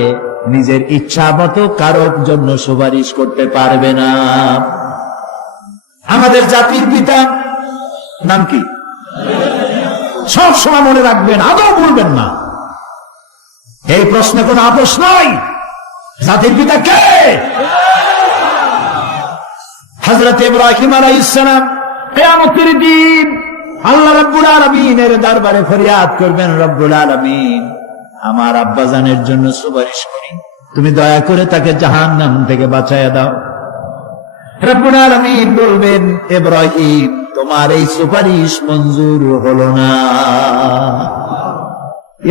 নিজের ইচ্ছা মতো কারোর জন্য সুপারিশ করতে পারবে না। আমাদের জাতির পিতা নাম কি? সব সময় মনে রাখবেন, আদৌ বলবেন না। এই প্রশ্নে কোনো আপোষ নয়। জাতির পিতা কে? হযরত ইব্রাহিম আলাইহিস সালাম কিয়ামতের দিন আল্লাহ রাব্বুল আলামিনের দরবারে ফরিয়াদ করবেন, রব্বুল আলামিন আমার আব্বাজানের জন্য সুপারিশ করি, তুমি দয়া করে তাকে জাহান্নাম থেকে বাঁচায়া দাও। রব্বুল আলামিন বলবেন, ইব্রাহিম তোমার এই সুপারিশ মঞ্জুর হলো না।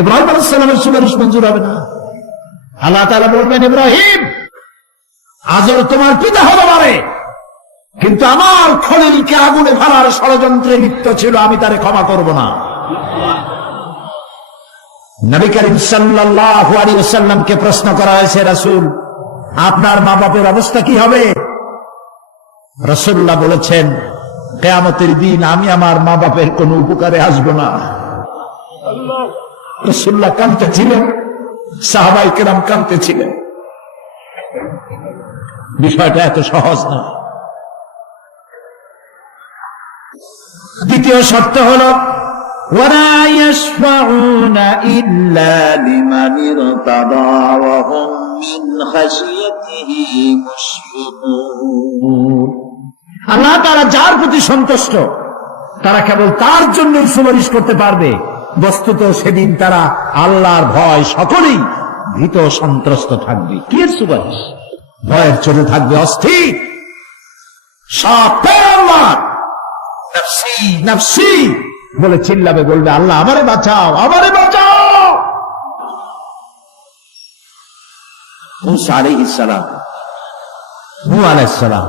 ইব্রাহিম আলাইহিস সালামের সুপারিশ মঞ্জুর হবে না। আল্লাহ তাআলা বলবেন, ইব্রাহিম আজর তোমার পিতা হতে পারে, কিন্তু আমার খলিলকে আগুনে ফেলার ষড়যন্ত্রে লিপ্ত ছিল, আমি তারে ক্ষমা করব না। নবী করিম সাল্লাল্লাহু আলাইহি ওয়াসাল্লামকে প্রশ্ন করা হয়েছে, রাসূল আপনার মা বাপের অবস্থা কি হবে? রাসূলুল্লাহ বলেছেন, কিয়ামতের দিন আমি আমার মা বাপের কোনো উপকারে আসব না। রাসূলুল্লাহ কাঁদতেছিলেন, সাহাবায়ে কেরাম কাঁদতেছিলেন। বিষয়টা এত সহজ না। দ্বিতীয় শর্ত হলো ওয়ালা ইয়াশফাউনা ইল্লা লিমান ইরতাদা ওয়া হুম মিন খাশিয়াতিহি মুশফিকুন। আল্লাহ তাআলা যার প্রতি সন্তুষ্ট তারা কেবল তার জন্যই সুপারিশ করতে পারবে। বস্তুত সেদিন তারা আল্লাহর ভয় সকলেই ভীত সন্ত্রস্ত থাকবে। কি সুপারিশ? ভয়ের চোটে থাকবে অস্থির, সব আল্লাহ নফসি নফসি বলে চিল্লাবে, বলবে আল্লাহ আমারে বাঁচাও, আমারে বাঁচাও। মুসা আলাইহিস সালাম, নূহ আলাইহিস সালাম,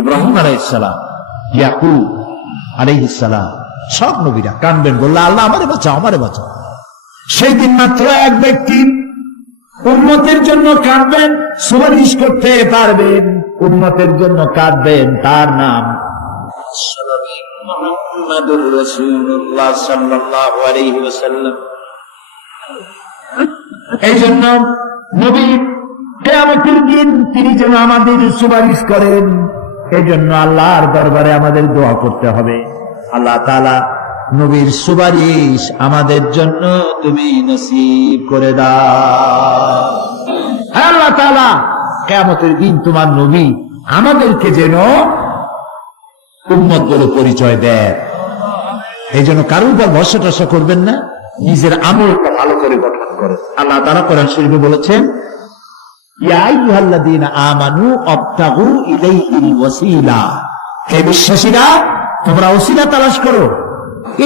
ইব্রাহিম আলাইহিস সালাম, ইয়াকুব আলাইহিস সালাম, সব নবীরা কাঁদবেন, বললে আল্লাহ আমারে বাঁচাও, আমারে বাঁচাও। সেই দিন মাত্র এক ব্যক্তি উম্মতের জন্য কাঁদবেন, সুপারিশ করতে পারবেন, উম্মতের জন্য কাঁদবেন, তার নাম মুহাম্মাদুর রাসূলুল্লাহ সাল্লাল্লাহু আলাইহি ওয়াসাল্লাম। এই জন্য নবী কিয়ামতের দিন তিনি যেন আমাদের সুপারিশ করেন, এই জন্য আল্লাহর দরবারে আমাদের দোয়া করতে হবে, আল্লাহ তাআলা নবীর সুপারিশ আমাদের জন্য তুমি নসিব করে দাও। আল্লাহ তাআলা কিয়ামতের দিন তোমার নবী আমাদেরকে যেন উম্মত বলে পরিচয় দেয়। এই জন্য কারোর উপর ভরসা টরসা করবেন না, নিজের আমলটা ভালো করে গঠন করেন। আল্লাহ তাআলা কোরআন শরীফে বলেছেন, ইয়া আইয়ুহাল্লাযীনা আমানু আবতাগু ইলাইহিল ওয়াসিলা, হে বিশ্বাসীরা তোমরা ওসিলা তালাশ করো।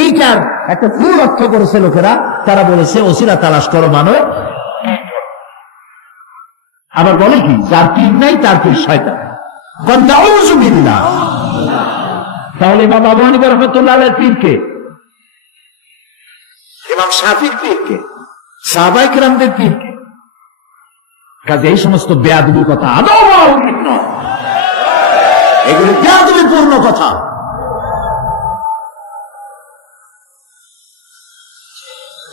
এইটার একটা ভুল অর্থ করেছে লোকেরা, তারা বলেছে ওসিলা তালাশ করো মানে, আবার বলে কি যার পীর নাই তার পীর শয়তান। নাউযু বিল্লাহ। তাহলে ইমাম আবু হানিফা রাহমাতুল্লাহ আলাইহির পীরকে, ইমাম শাফিঈর পীরকে, সাহাবায়ে কেরামদের পীরকে। কাজে এই সমস্ত বেয়াদবির কথা আদৌ বলা উচিত নয়, এগুলি বেয়াদবিপূর্ণ কথা।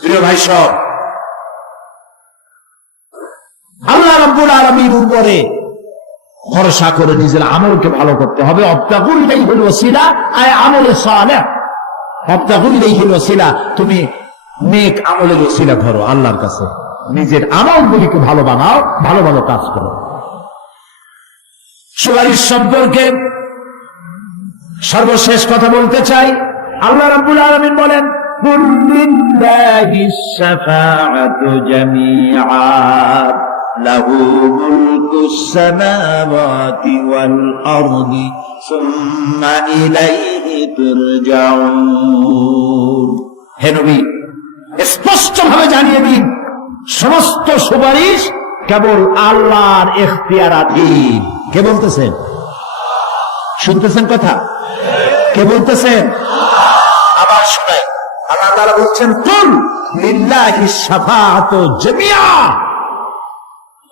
প্রিয় ভাই সব, আল্লাহ রাব্বুল আলামিনের উপরে ভরসা করে নিজের আমলকে ভালো করতে হবে। অবতাগুল ইলাইহিল ওয়াসিলা আয় আমলে সালেহ, অবতাগুল ইলাইহিল ওয়াসিলা, তুমি নেক আমলের ওসিলা ধরো আল্লাহর কাছে, নিজের আমলগুলিকে ভালো বানাও, ভালো ভালো কাজ করো। সুপারিশ সম্পর্কে সর্বশেষ কথা বলতে চাই, আল্লাহ রাব্বুল আলামিন বলেন কুল লিল্লাহিস শাফাআতু জামিআ লাহু মুলকুস সামাওয়াতি ওয়াল আরদি সুম্মা ইলাইহি তুরজাউন। হে নবী, স্পষ্টভাবে জানিয়ে দিন, সমস্ত সুপারিশ কেবল আল্লাহর ইখতিয়ারাধীন। কে বলতেছেন? শুনতেছেন কথা? কে বলতেছেন? আবার শোনাই, আল্লাহ তাআলা বলছেন কুল লিল্লাহিস শাফাআতু জামিআ।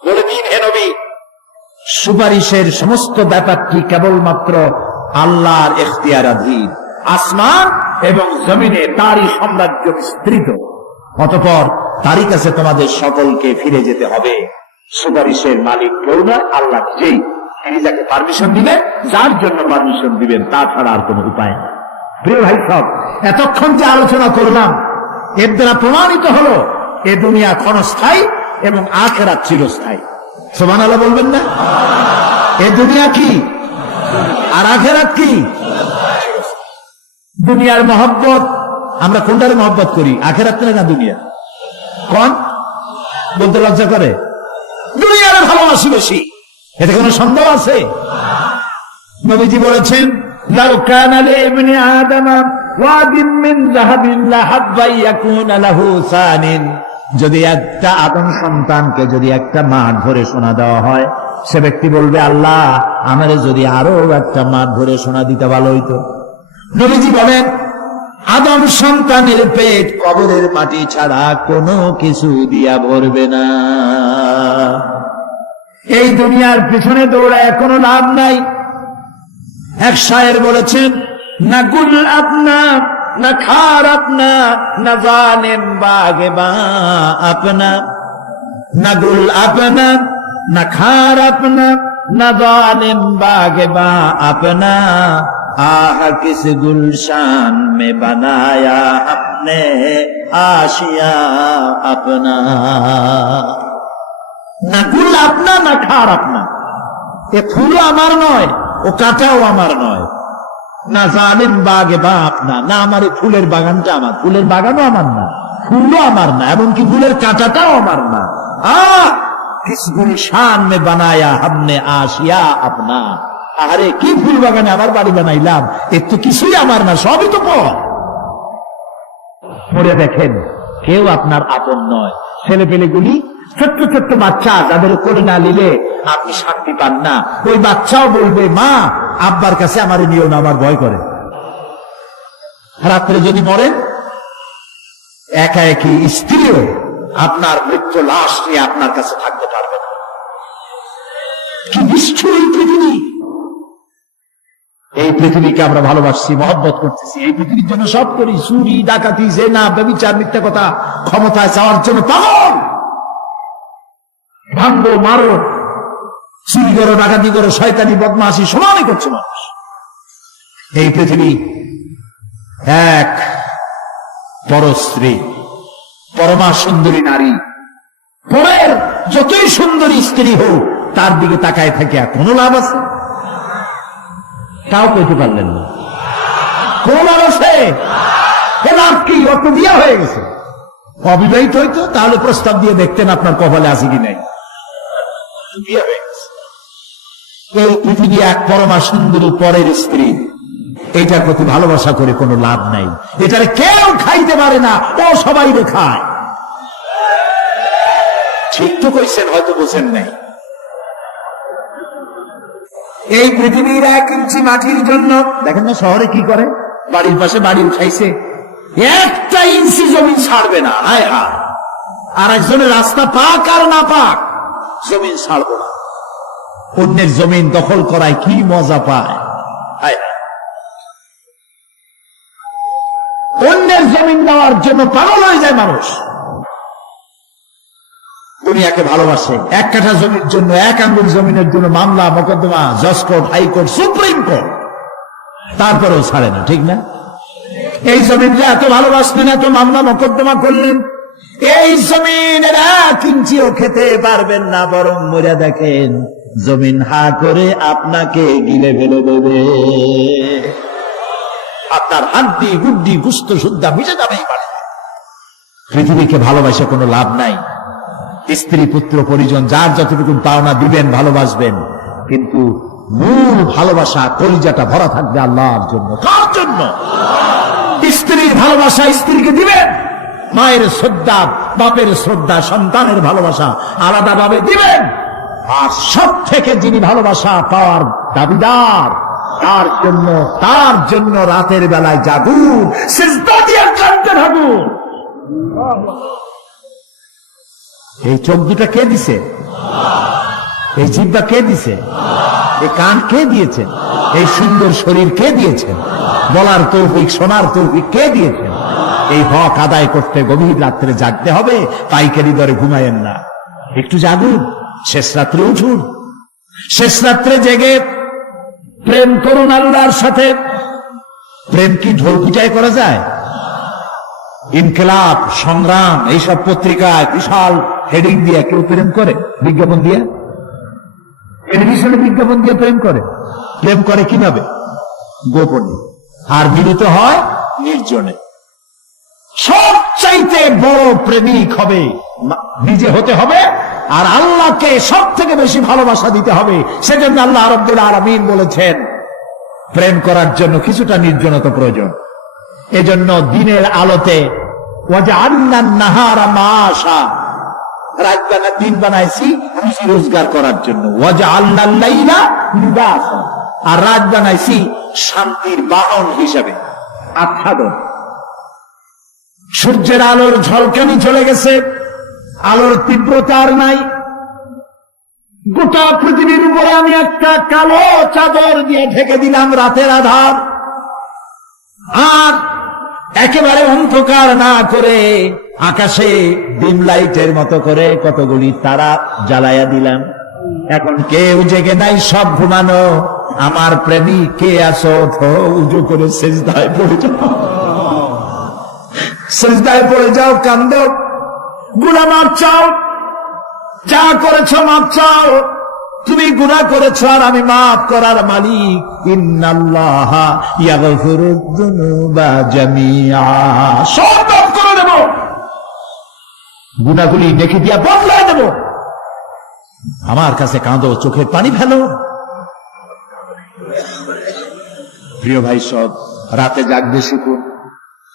বলে দিন হে নবী, সুপারিশের সমস্ত ব্যাপারটি কেবলমাত্র আল্লাহর ইখতিয়ারাধীন। আসমান এবং জমিনে তারই সাম্রাজ্য বিস্তৃত, অতঃপর তারই কাছে তোমাদের সকলকে ফিরে যেতে হবে। সুপারিশের মালিক কেউ নয়, আল্লাহ নিজেই। তিনি যাকে পারমিশন দিবেন, যার জন্য পারমিশন দিবেন, তা ছাড়া আর কোনো উপায় নেই। প্রিয় ভাই সব, এতক্ষণ যে আলোচনা করলাম এর দ্বারা প্রমাণিত হলো এ দুনিয়া ক্ষণস্থায়ী এবং আখিরাত চিরস্থায়ী। সুবহানাল্লাহ বলবেন না? এ দুনিয়া কি আর আখিরাত কি? দুনিয়ার মহব্বত, আমরা কোনটার মহব্বত করি, আখিরাত না দুনিয়া? কোন বলতে লজ্জা করে? দুনিয়ার ভালোবাসি বেশি, এতে কোনো সন্দেহ আছে? নবীজি বলেছেন লাউ কানা লিইবনি আদামা ওয়াদিন মিন যাহাবিন লাহাব্বা ইয়াকুনা লাহু সানিন। যদি একটা আদম সন্তানকে যদি একটা মাঠ ভরে সোনা দেওয়া হয়, সে ব্যক্তি বলবে আল্লাহ আমারে যদি আরো একটা মাঠ ভরে সোনা দিতে ভালো হইতো। নবীজি বলেন আদম সন্তানের পেট কবরের মাটি ছাড়া কোনো কিছু দিয়া ভরবে না। এই দুনিয়ার পিছনে দৌড়ায় কোনো লাভ নাই। এক শায়ের বলেছেন না গুল আপনা না খার আপনা না জানেন বাগে বা আপনা, না গুল আপনা না খার আপনা না জানেন বাগে বা আপনা, आह किस गुलशान में बनाया अपने आशिया अपना। না গুল আপনা না খার আপনা, এ ফুলও আমার নয়, ও কাঁটাও আমার নয়। না জানেন বাগে বা আপনা, না আমার এই ফুলের বাগানটা আমার, ফুলের বাগানও আমার না, ফুলও আমার না, এমনকি ফুলের কাঁটাটাও আমার না। আহ কিস গুলশান মে বানায়া हमने आशिया अपना। আরে কি ফুল বাগানে আমার বাড়ি বানাইলাম, এর তো কিছুই আমার না, সবই তো পর। পরে দেখেন কেউ আপনার আপন নয়। ছেলে পেলেগুলি ছোট্ট ছোট্ট বাচ্চা, যাদের কোলে না নিলে আপনি শান্তি পান না, ওই বাচ্চাও বলবে মা আব্বার কাছে আমার নিও না, আমার ভয় করে। রাত্রে যদি মরেন, একা একই স্ত্রীও আপনার মৃত্যু লাশ নিয়ে আপনার কাছে থাকতে পারবে না। কি নিষ্ঠুর এই পৃথিবী! এই পৃথিবীকে আমরা ভালোবাসছি, মহব্বত করতেছি, এই পৃথিবীর জন্য সব করি, চুরি ডাকাতি জেনা ব্যভিচার মিথ্যা কথা, ক্ষমতায় যাওয়ার জন্য পাগল। ভাঙবো মারো, চুরি করো, ডাকাতি করো, শয়তানি বদমাশি সমানই করছে মানুষ। এই পৃথিবী এক পরস্ত্রী, পরমা সুন্দরী নারী, পরের যতই সুন্দরী স্ত্রী হোক তার দিকে তাকায় থাকে কোনো লাভ আছে? তাও কইতে পারলেন না। কোন লাভ আছে? লাভ কি? অত দিয়া হয়ে গেছে। অবিবাহিত হইতো তাহলে প্রস্তাব দিয়ে দেখতেন আপনার কপালে আছে কি নাই। বিয়ে হয়ে গেছে। এই পৃথিবী এক পরমা সুন্দরী পরের স্ত্রী, এটার প্রতি ভালোবাসা করে কোনো লাভ নাই। এটারে কেউ খাইতে পারে না, ও সবাই খায়। ঠিক তো কইছেন, হয়তো বোঝেন নাই। এই পৃথিবীর 1 ইঞ্চি মাটির জন্য দেখেন না শহরে কি করে, বাড়ির পাশে বাড়ি উঠাইছে, 1 ইঞ্চি জমি ছাড়বে না। হায় হায়, আর একজনের রাস্তা পাক আর না পাক, জমিন ছাড়বো না। অন্যের জমিন দখল করায় কি মজা পায়। হায়, অন্যের জমিন দেওয়ার জন্য পাগল হয়ে যায় মানুষ। দুনিয়াকে ভালোবাসে, 1 কাঠা জমির জন্য, 1 আঙ্গুল জমিনের জন্য মামলা মোকদ্দমা, জজ কোর্ট, হাইকোর্ট, সুপ্রিম কোর্ট, তারপরেও ছাড়ে না। ঠিক না? এই জমিনটা এত ভালোবাসলেন, এত মামলা মোকদ্দমা করলেন, এই জমিনের 1 ইঞ্চিও খেতে পারবেন না, বরং মরে দেখেন জমিন হা করে আপনাকে গিলে ফেলে দেবে। আপনার হাড্ডি গুড্ডি গুস্ত শুদ্ধা মিশে যাবে এই পানিতে। পৃথিবীকে ভালোবাসে কোনো লাভ নাই। স্ত্রী পুত্র পরিজন যার যতটুকু পাওনা দিবেন, ভালোবাসবেন, কিন্তু মূল ভালোবাসা কলিজাটা ভরা থাকবে আল্লাহর জন্য। কার জন্য? স্ত্রীর ভালোবাসা স্ত্রীকে দিবেন, মায়ের শ্রদ্ধা, বাপের শ্রদ্ধা, সন্তানের ভালোবাসা আলাদাভাবে দিবেন। আর সব থেকে যিনি ভালোবাসা পাওয়ার দাবিদার, তার জন্য রাতের বেলায় জাগুন, সিজদা দিয়ে কাঁদতে থাকুন। এই চোখ দুটা কে দিছে? এই জিহ্বা কে দিছে? এই কান কে দিয়েছেন? এই সুন্দর শরীর কে দিয়েছেন? বলার তৌফিক, শোনার তৌফিক কে দিয়েছেন? এই হক আদায় করতে গভীর রাত্রে জাগতে হবে, পাইকারি দরে ঘুমায়েন না, একটু জাগুন, শেষ রাত্রে উঠুন, শেষ রাত্রে জেগে প্রেম করুন আল্লাহর সাথে। প্রেম কি ঢোল পিটাই করা যায়? ইনকিলাব, সংগ্রাম, এইসব পত্রিকায় বিশাল হেডিং দিয়ে কেউ প্রেম করে? বিজ্ঞাপন দিয়ে, টেলিভিশনে বিজ্ঞাপন দিয়ে প্রেম করে। প্রেম করে কিভাবে? গোপনে। আর মিলিত হয় নির্জনে। সবচাইতে বড় প্রেমিক হবে নিজে হতে হবে, আর আল্লাহকে সব থেকে বেশি ভালোবাসা দিতে হবে। সেজন্য আল্লাহ রাব্বুল আলামিন বলেছেন প্রেম করার জন্য কিছুটা নির্জনতা প্রয়োজন। এজন্য দিনের আলোতে ওয়াজআলনা নাহারা মাআশা, রাত বানা দিন বানাইছি রুজি রোজগার করার জন্য। ওয়াজআলনা লাইলা লিবাসা, আর রাত বানাইছি শান্তির বাহন হিসাবে, আচ্ছাদন। সূর্যের আলোর ঝলকানি চলে গেছে, আলোর তীব্রতা আর নাই। গোটা পৃথিবীর উপরে আমি একটা কালো চাদর দিয়ে ঢেকে দিলাম রাতের আধার, আর একেবারে অন্ধকার না করে আকাশে ডিম লাইটের মতো করে কতগুলি তারা জ্বালাইয়া দিলাম। এখন কেউ জেগে নাই, সব ঘুমানো। আমার প্রেমিক কে আছো? উজু করে সিজদায় পড়ে যাও, সিজদায় পড়ে যাও, কান্দো, গুনাহ মাফ চাও, যা করেছ মাফ চাও। তুমি গুনাহ করেছ আর আমি মাফ করার মালিক। ইন্নাল্লাহা ইয়াগফিরুয যুনুবা জামিআ, সব মাফ করে দেব, গুনাহগুলি দেখে দিয়া বদলায় দেব। আমার কাছে কাঁদো, চোখের পানি ফেলো। প্রিয় ভাই, সব রাতে জাগতে শিখুন।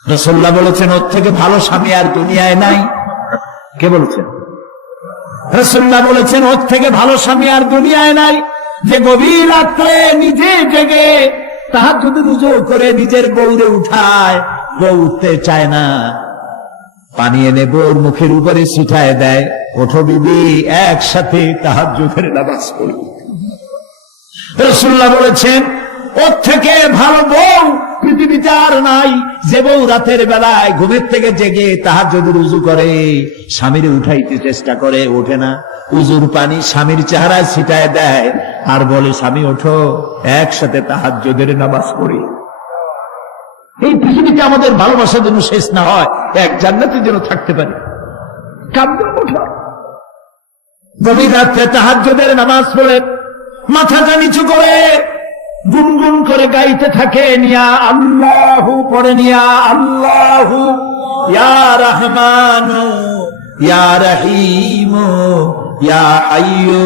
রাসূলুল্লাহ বলেছেন ওর থেকে ভালো স্বামী আর দুনিয়ায় নাই। কে বলেছেন? রাসূলুল্লাহ বলেছেন ওর থেকে ভালো স্বামী আর দুনিয়ায় নাই, যে গভীর রাত্রে নিজে জেগে তাহাজ্জুদ রুজু করে নিজের বউরে উঠায়। বউ উঠতে চায় না, পানি এনে বউর মুখের উপরে ছিটায় দেয়, ওঠো বিবি একসাথে তাহাজ্জুদের নামাজ পড়ি। রাসূলুল্লাহ বলেছেন ওর থেকে ভালো বউ পৃথিবীতে আর নাই, যে বউ রাতের বেলায় ঘুমের থেকে জেগে তাহাজ্জুদের উযু করে, স্বামীরে উঠাইতে চেষ্টা করে, ওঠে না, উযুর পানি স্বামীর চেহারায় ছিটায় দেয় আর বলে স্বামী ওঠো একসাথে তাহাজ্জুদের নামাজ পড়ি। এই পৃথিবীতে আমাদের ভালোবাসা যেন শেষ না হয়, এক জান্নাতে যেন থাকতে পারে। কাঁদো, ওঠো, গভীর রাত্রে তাহাজ্জুদের নামাজ পড়ে মাথাটা নিচু করে গুনগুন করে গাইতে থাকেন, ইয়া আল্লাহু পড়েন, ইয়া আল্লাহু, ইয়া রহমানু, ইয়া রহিমু, ইয়া হাইয়ু,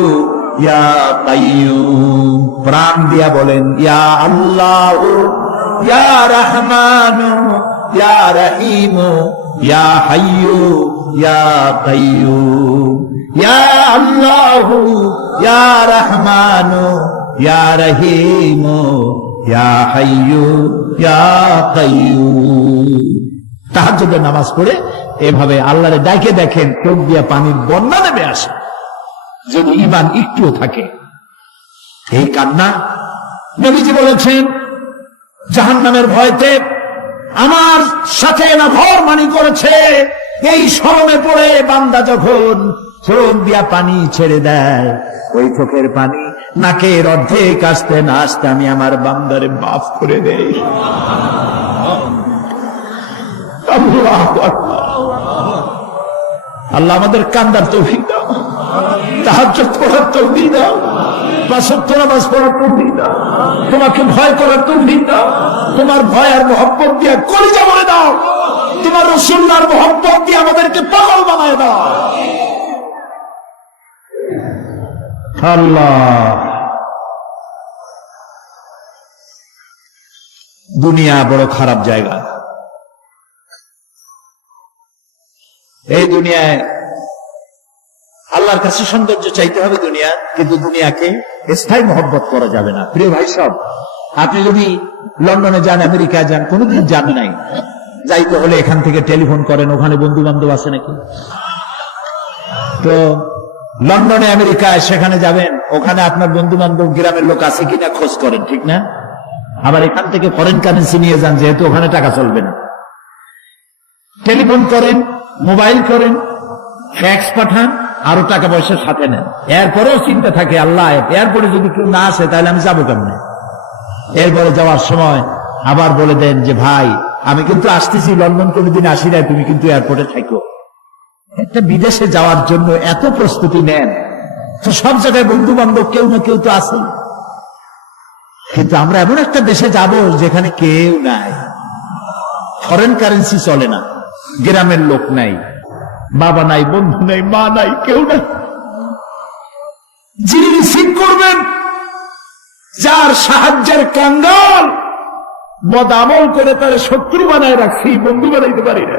ইয়া কাইয়ুম। প্রাণ দিয়া বলেন ইয়া আল্লাহু, ইয়া রহমানু, ইয়া রহিমু, ইয়া হাইয়ু, ইয়া কাইয়ুম। ইয়া আল্লাহু, ইয়া রহমানু, ইয়া রহিমু, ইয়া হাইয়ু, ইয়া কাইয়ুম। তাহাজ্জুদের নামাজ পড়ে এভাবে আল্লাহরে ডাকে দেখেন, চোখ দিয়া পানির বন্যা নেমে আসে যদি ঈমান একটুও থাকে। এই কান্না, নবীজি বলেছেন জাহান্নামের ভয়তে আমার সাথে না ফরমানি করেছে। এই শরমে পড়ে বান্দা যখন চোখ দিয়া পানি ছেড়ে দেয়, ওই চোখের পানি নাকের অর্ধেক আসতে না আসতে আমি আমার বান্দারে মাফ করে দেই। আল্লাহ আমাদের কান্দার তৌফিক দাও, তাহাজ্জুদ পড়ার তৌফিক দাও। পাঁচ ওয়াক্ত নামাজ পড়ার তৌফিক দাও, তোমাকে ভয় করার তৌফিক দাও, তোমার ভয় আর মহব্বত দিয়ে কলিজা ভরে দাও, তোমার রাসূলুল্লাহর মহব্বত দিয়ে আমাদেরকে পাগল বানায় দাও। আল্লাহ, দুনিয়া বড় খারাপ জায়গা। এই দুনিয়ায় আল্লাহর কাছে সৌন্দর্য চাইতে হবে দুনিয়া, কিন্তু দুনিয়াকে স্থায়ী মহব্বত করা যাবে না। প্রিয় ভাই সব, আপনি যদি লন্ডনে যান, আমেরিকায় যান, কোনোদিন যান নাই, যাইতে হলে এখান থেকে টেলিফোন করেন, ওখানে বন্ধু বান্ধব আছে নাকি? তো লন্ডনে আমেরিকায় সেখানে যাবেন, ওখানে আপনার বন্ধু বান্ধব গ্রামের লোক আছে কিনা খোঁজ করেন, ঠিক না? আবার এখান থেকে ফরেন কারেন্সি নিয়ে যান, যেহেতু ওখানে টাকা চলবে না। টেলিফোন করেন, মোবাইল করেন, ফ্যাক্স পাঠান, আরো টাকা পয়সা সাথে নেন। এরপরেও চিন্তা থাকে, আল্লাহ এরপরে যদি কেউ না আসে তাহলে আমি যাবো কেমনে? এরপরে যাওয়ার সময় আবার বলে দেন যে ভাই আমি কিন্তু আসতেছি, লন্ডন কোনোদিন আসি নাই, তুমি কিন্তু এয়ারপোর্টে থাকো। একটা বিদেশে যাওয়ার জন্য এত প্রস্তুতি নেন, তো সব জায়গায় বন্ধু বান্ধব কেউ না কেউ তো আছে, কিন্তু আমরা এমন একটা দেশে যাব যেখানে কেউ নাই, ফরেন কারেন্সি চলে না, গ্রামের লোক নাই, বাবা নাই, বন্ধু নাই, মা নাই, কেউ নাই। যিনি রিসিভ করবেন, যার সাহায্যের কাঙ্গাল, বদ আমল করে তার শত্রু বানায় রাখছি, বন্ধু বানাইতে পারি না,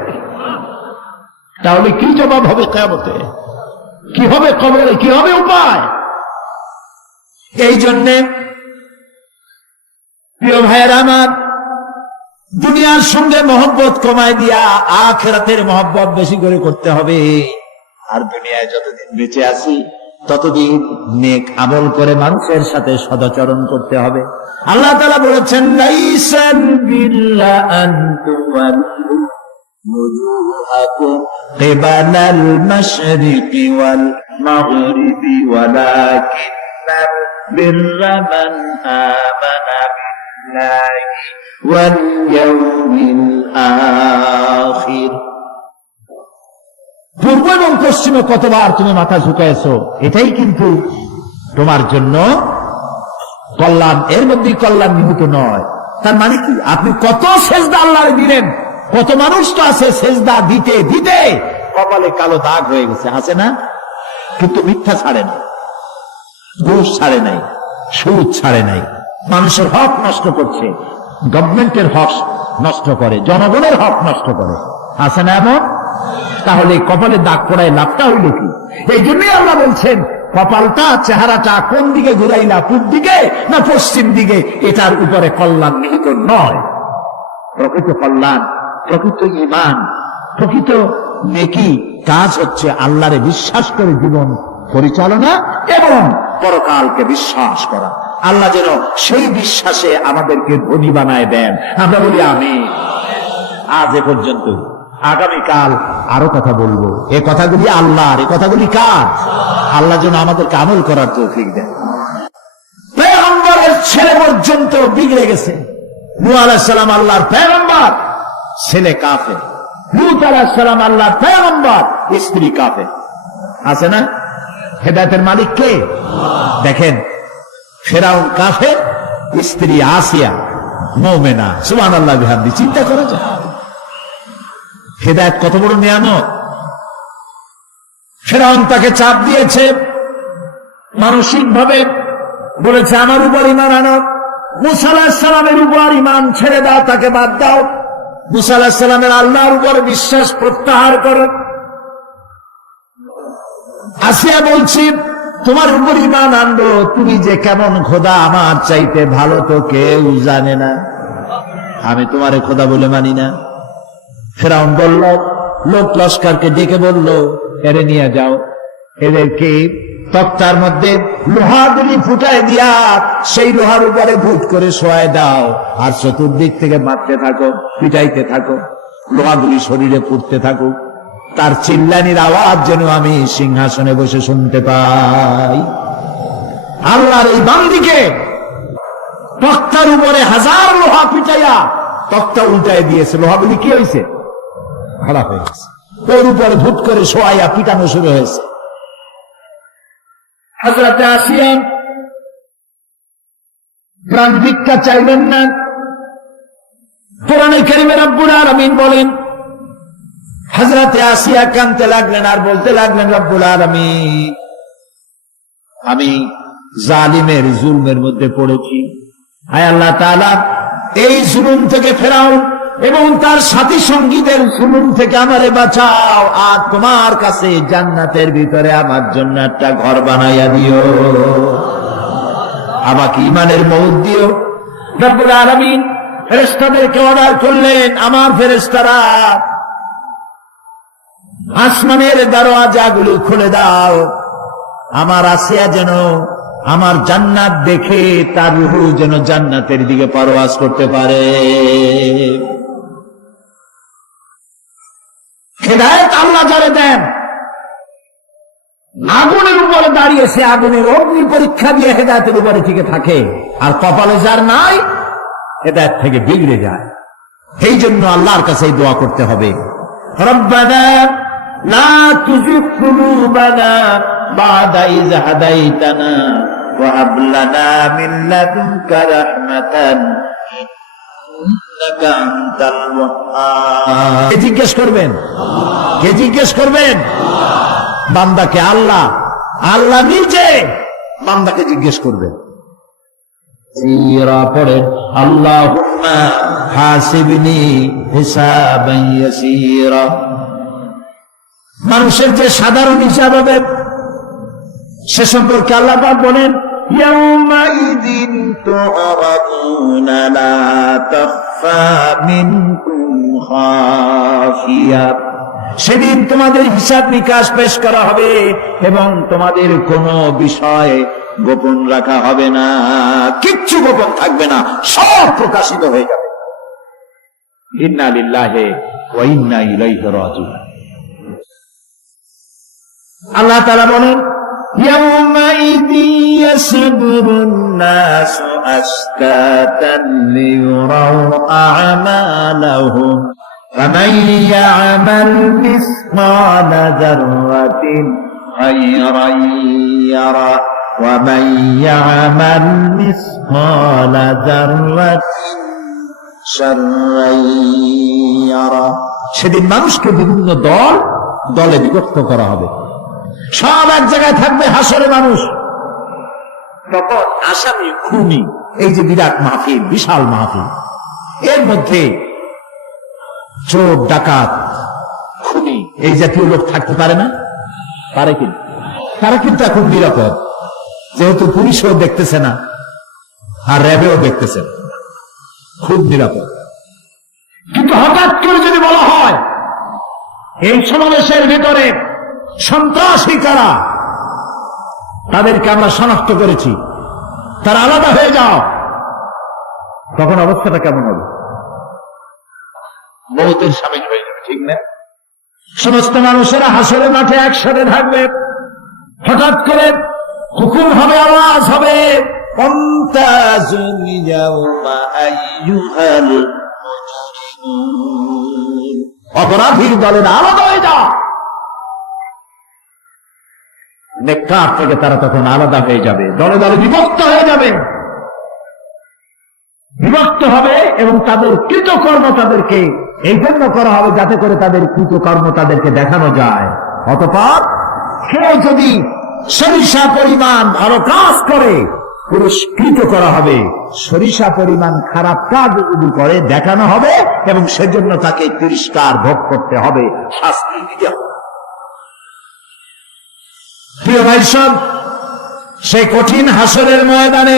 তাহলে কি জবাব হবে কিয়ামতে? কি হবে কবরে? কি হবে উপায়? এই জন্যে প্রিয় ভাইয়েরা আমার, দুনিয়ার সঙ্গে মহব্বত কমায় দিয়া আখিরাতের মহব্বত বেশি করে করতে হবে। আর দুনিয়ায় যতদিন বেঁচে আছি ততদিন নেক আমল করে মানুষের সাথে সদাচরণ করতে হবে। আল্লাহ তাআলা বলেছেন, লাইসাল বিল্লা আন তুওয়াল্লু wujuhakum qibala al-mashriqi wal-maghribi walakinnal birra man amana billahi wal yawmil akhir। পূর্ব এবং পশ্চিমে কতবার তুমি মাথা ঝুঁকাইছো, এটাই কিন্তু তোমার জন্য কল্যাণ, এর মধ্যে কল্যাণ নিহিত নয়। তার মানে কি, আপনি কত সেজদা আল্লাহরে দিলেন, কত মানুষ তো আছে সেজদা দিতে দিতে কপালে কালো দাগ হয়ে গেছে, আছে না? কিন্তু মিথ্যা ছাড়ে না, ঘুষ ছাড়ে নাই, সুদ ছাড়ে নাই, মানুষের হক নষ্ট করছে, গভর্নমেন্টের হক নষ্ট করে, জনগণের হক নষ্ট করে, আছে না এমন? তাহলে কপালে দাগ পড়ায় লাভটা হইল কি? এই জন্যই আল্লাহ বলছেন, কপালটা, চেহারাটা কোন দিকে ঘুরাইলা, পূব দিকে না পশ্চিম দিকে, এটার উপরে কল্যাণ নিহিত নয়। প্রকৃত কল্যাণ, প্রকৃত ঈমান, প্রকৃত নেকি কাজ হচ্ছে আল্লাহরে বিশ্বাস করে জীবন পরিচালনা এবং পরকালকে বিশ্বাস করা। আল্লাহ যেন সেই বিশ্বাসে আমাদেরকে ধনী বানায় দেন, আমরা বলি আমিন। আজ এ পর্যন্ত, আগামীকাল আরো কথা বলবো। এ কথাগুলি আল্লাহর, এ কথাগুলি কার? আল্লাহ যেন আমাদেরকে আমল করার তৌফিক দেন। পয়গম্বরের ছেলে পর্যন্ত বিগড়ে গেছে। নূহ আলাইহিস সালাম আল্লাহর পয়গম্বর, ছেলে কাফের। লূত আলাইহিস সালাম আল্লাহর পয়গম্বর, স্ত্রী কাফের। আছে না? হেদায়েতের মালিক কে? দেখেন, ফেরাউন কাফের, স্ত্রী আসিয়া মুমিনা। সুবহানাল্লাহ বিহামদি। চিন্তা করা যায় হেদায়েত কত বড় নিয়ামত। ফেরাউন তাকে চাপ দিয়েছে মানসিক ভাবে, বলেছে আমার উপর ঈমান আনো, মূসা আলাইহিস সালামের উপর ঈমান ছেড়ে দাও, তাকে বাদ দাও, মূসা আলাইহিস সালামের আল্লাহর উপর বিশ্বাস প্রত্যাহার করো। আসিয়া বলছি তোমার উপর ঈমান আনবো, তুমি যে কেমন খোদা, আমার চাইতে ভালো তো কেউ জানে না, আমি তোমারে খোদা বলে মানি না। ফেরাউন বলল, লোক লস্করকে ডেকে বলল, এরে নিয়ে যাও, এদেরকে তক্তার মধ্যে লোহাগুলি ফুটায় দিয়া সেই লোহার উপরে ভূত করে শোয়ায় দাও, আর চতুর্দিক থেকে মারতে থাকো, পিটাইতে থাকো, লোহাগুলি শরীরে পুড়তে থাকুক, তার চিল্লানির আওয়াজ যেন আমি সিংহাসনে বসে শুনতে পাই। আল্লাহর এই বান্দিকে তক্তার উপরে হাজার লোহা পিটাইয়া তক্তা উল্টায় দিয়েছে, লোহাগুলি কি হয়েছে? খারাপ হয়ে গেছে। ওর উপরে ভূত করে শোয়াইয়া পিটানো শুরু হয়েছে। হযরতে আসিয়া প্রাণ ভিক্ষা চাইবেন না। কোরআনে কারিমে রব্বুল আলামিন বলেন, হযরতে আসিয়া কাঁদতে লাগলেন আর বলতে লাগলেন, রব্বুল আলামিন, আমি জালিমের জুলমের মধ্যে পড়েছি। আয় আল্লাহ তাআলা, এই জুলুম থেকে ফেরাও এবং তার সাথী সঙ্গীদের জুলুম থেকে আমারে বাঁচাও, আর তোমার কাছে জান্নাতের ভিতরে আমার জন্য একটা ঘর বানাইয়া দিও, আমাকে ঈমানের মওত দিও। রব্বুল আলামিন ফেরেশতাদেরকে অর্ডার করলেন, আমার ফেরেশতারা আসমানের দরওয়াজাগুলো খুলে দাও, আমার আসিয়া যেন আমার জান্নাত দেখে তার রূহ যেন জান্নাতের দিকে পরওয়াজ করতে পারে। হেদায়েত আল্লাহ যারে দেন, আগুনের উপরে দাঁড়িয়ে সে আগুনের অগ্নি পরীক্ষা দিয়ে হেদায়েতের উপরে টিকে থাকে, আর কপালে যার নাই হেদায়েত থেকে বিগড়ে যায়। এই জন্য আল্লাহর কাছে এই দোয়া করতে হবে, রব্বানা লা তুযিগ কুলুবানা বা'দা ইয হাদাইতানা ওয়া হাব লানা মিন লাদুনকা রাহমাতান ইন্নাকা আনতাল ওয়াহ্হাব। কে জিজ্ঞেস করবেন? কে জিজ্ঞেস করবেন? বান্দাকে আল্লাহ, আল্লাহ নিজে বান্দাকে জিজ্ঞেস করবেন। ইরা পড়েন, আল্লাহুম্মা হাসিবনি হিসাবান ইয়াসীরা। মানুষের যে সাধারণ হিসাব হবে সে সম্পর্কে আল্লাহ পাক বলেন, ইয়াউমাইযিন তু'রাদুনা লা তাখফা মিনকুম খাফিয়া। সেদিন তোমাদের হিসাব নিকাশ পেশ করা হবে এবং তোমাদের কোনো বিষয় গোপন রাখা হবে না, কিচ্ছু গোপন থাকবে না, সব প্রকাশিত হয়ে যাবে। ইন্না লিল্লাহি ওয়া ইন্না ইলাইহি রাজিউন। আল্লাহ তাআলা বলেন, ইয়াউমাইযি ইয়াসদুরুন নাসু আশতাতান লিয়ুরাউ আ'মালাহুম ফামান ইয়া'মাল মিসকালা যাররাতিন খায়রান ইয়ারা ওয়া মান ইয়া'মাল মিসকালা যাররাতিন শাররান ইয়ারা। সেদিন মানুষকে বিভিন্ন দলে বিভক্ত করা হবে, সব এক জায়গায় থাকবে হাসরে মানুষ। তখন আসামি খুনি, এই যে বিরাট মাহফিল, বিশাল মাহফিল, এর মধ্যে চোর ডাকাত খুনি এই জাতীয় লোক থাকতে পারে না? পারে কি? তারা কিন্তু এখন নিরাপদ, যেহেতু পুলিশও দেখতেছে না আর র্যাবেও দেখতেছে না, খুব নিরাপদ। কিন্তু হঠাৎ করে যদি বলা হয় এই সমাবেশের ভিতরে সন্ত্রাসী কারা, তাদেরকে আমরা শনাক্ত করেছি, তারা আলাদা হয়ে যাও, তখন অবস্থাটা কেমন হবে? মওতের শামিল হয়ে যাবে, ঠিক না? সমস্ত মানুষেরা হাসরের মাঠে একসাথে থাকবে, হঠাৎ করে হুকুম হবে, আওয়াজ হবে, ওয়ামতাজুল ইয়াওমা আইয়ুহাল মুজরিমুন। অপরাধীর দলেরা আলাদা হয়ে যাও। নেককার থেকে তারা তখন আলাদা হয়ে যাবে, দলে দলে বিভক্ত হয়ে যাবে, বিভক্ত হবে এবং তাদের কৃতকর্ম তাদেরকে এই জন্য করা হবে যাতে করে তাদের কৃতকর্ম তাদেরকে দেখানো যায়। অতঃপর কেউ যদি সরিষা পরিমাণ ভালো কাজ করে পুরস্কৃত করা হবে, সরিষা পরিমাণ খারাপ কাজ যদি করে দেখানো হবে এবং সেজন্য তাকে তিরস্কার ভোগ করতে হবে, শাস্তি দিতে হবে। প্রিয় ভাই সব, সেই কঠিন হাসরের ময়দানে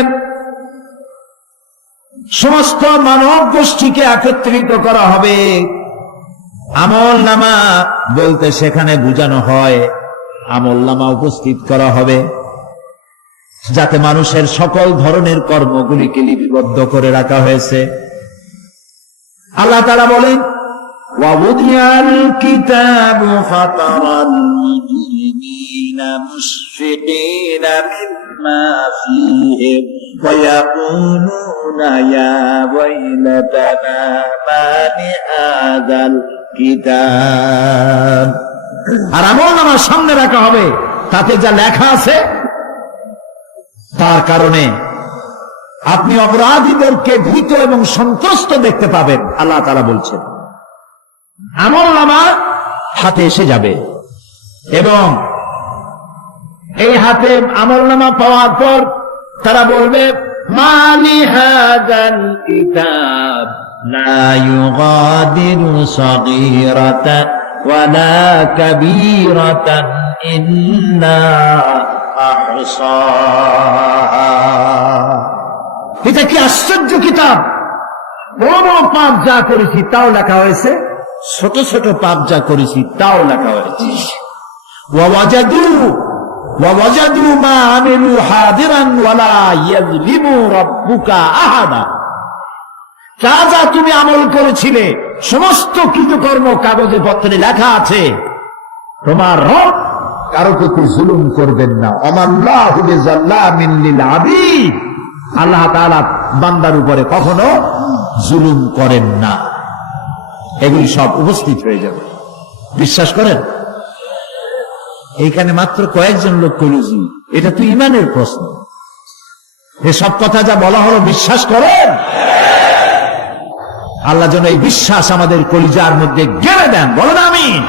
সমস্ত মানব গোষ্ঠীকে একত্রিত করা হবে। আমল নামা বলতে সেখানে বোঝানো হয় আমল নামা উপস্থিত করা হবে, যাতে মানুষের সকল ধরনের কর্মগুলিকে লিপিবদ্ধ করে রাখা হয়েছে। আল্লাহ তাআলা বলেন, وَوُضِعَ الْكِتَابُ فَتَرَى الْمُجْرِمِينَ مُشْفِقِينَ مِمَّا فِيهِ وَيَقُولُونَ يَا وَيْلَتَنَا مَا لِهَذَا الْكِتَابِ। আর আমল আমার সামনে রাখা হবে, তাতে যা লেখা আছে তার কারণে আপনি অপরাধীদেরকে ভীত এবং সন্ত্রস্ত দেখতে পাবেন। আল্লাহ তাআলা বলছেন আমলনামা হাতে এসে যাবে এবং এই হাতে আমলনামা পাওয়ার পর তারা বলবে মালি হাযাল কিতাব লা ইউগাদিরু সাগীরাতান ওয়ালা কাবীরাতান ইল্লা আহসাহা। এটা কি আশ্চর্য কিতাব! বড় বড় পাপ যা করেছি তাও লেখা হয়েছে, ছোট ছোট পাপ যা করেছি তাও লেখা হয়েছে। ওয়াজাদু মা আমিলু হাদিরান ওয়ালা ইয়াযলিমু রাব্বুকা আহাদা। যা যা তুমি আমল করেছিলে সমস্ত কৃতকর্ম কাগজে পত্রে লেখা আছে। তোমার রব কারো প্রতি জুলুম করবেন না। আমাল্লাহু বিযাল্লামিন লিল আবিদ। আল্লাহ তাআলা বান্দার উপরে কখনো জুলুম করেন না। এগুলি সব উপস্থিত হয়ে যাবে, বিশ্বাস করেন? এইখানে মাত্র কয়েকজন লোক কইলজি এটা তো ঈমানের প্রশ্ন। এসব কথা যা বলা হলো বিশ্বাস করেন? আল্লাহ যেন এই বিশ্বাস আমাদের কলিজার মধ্যে গেড়ে দেন, বলেন আমিন।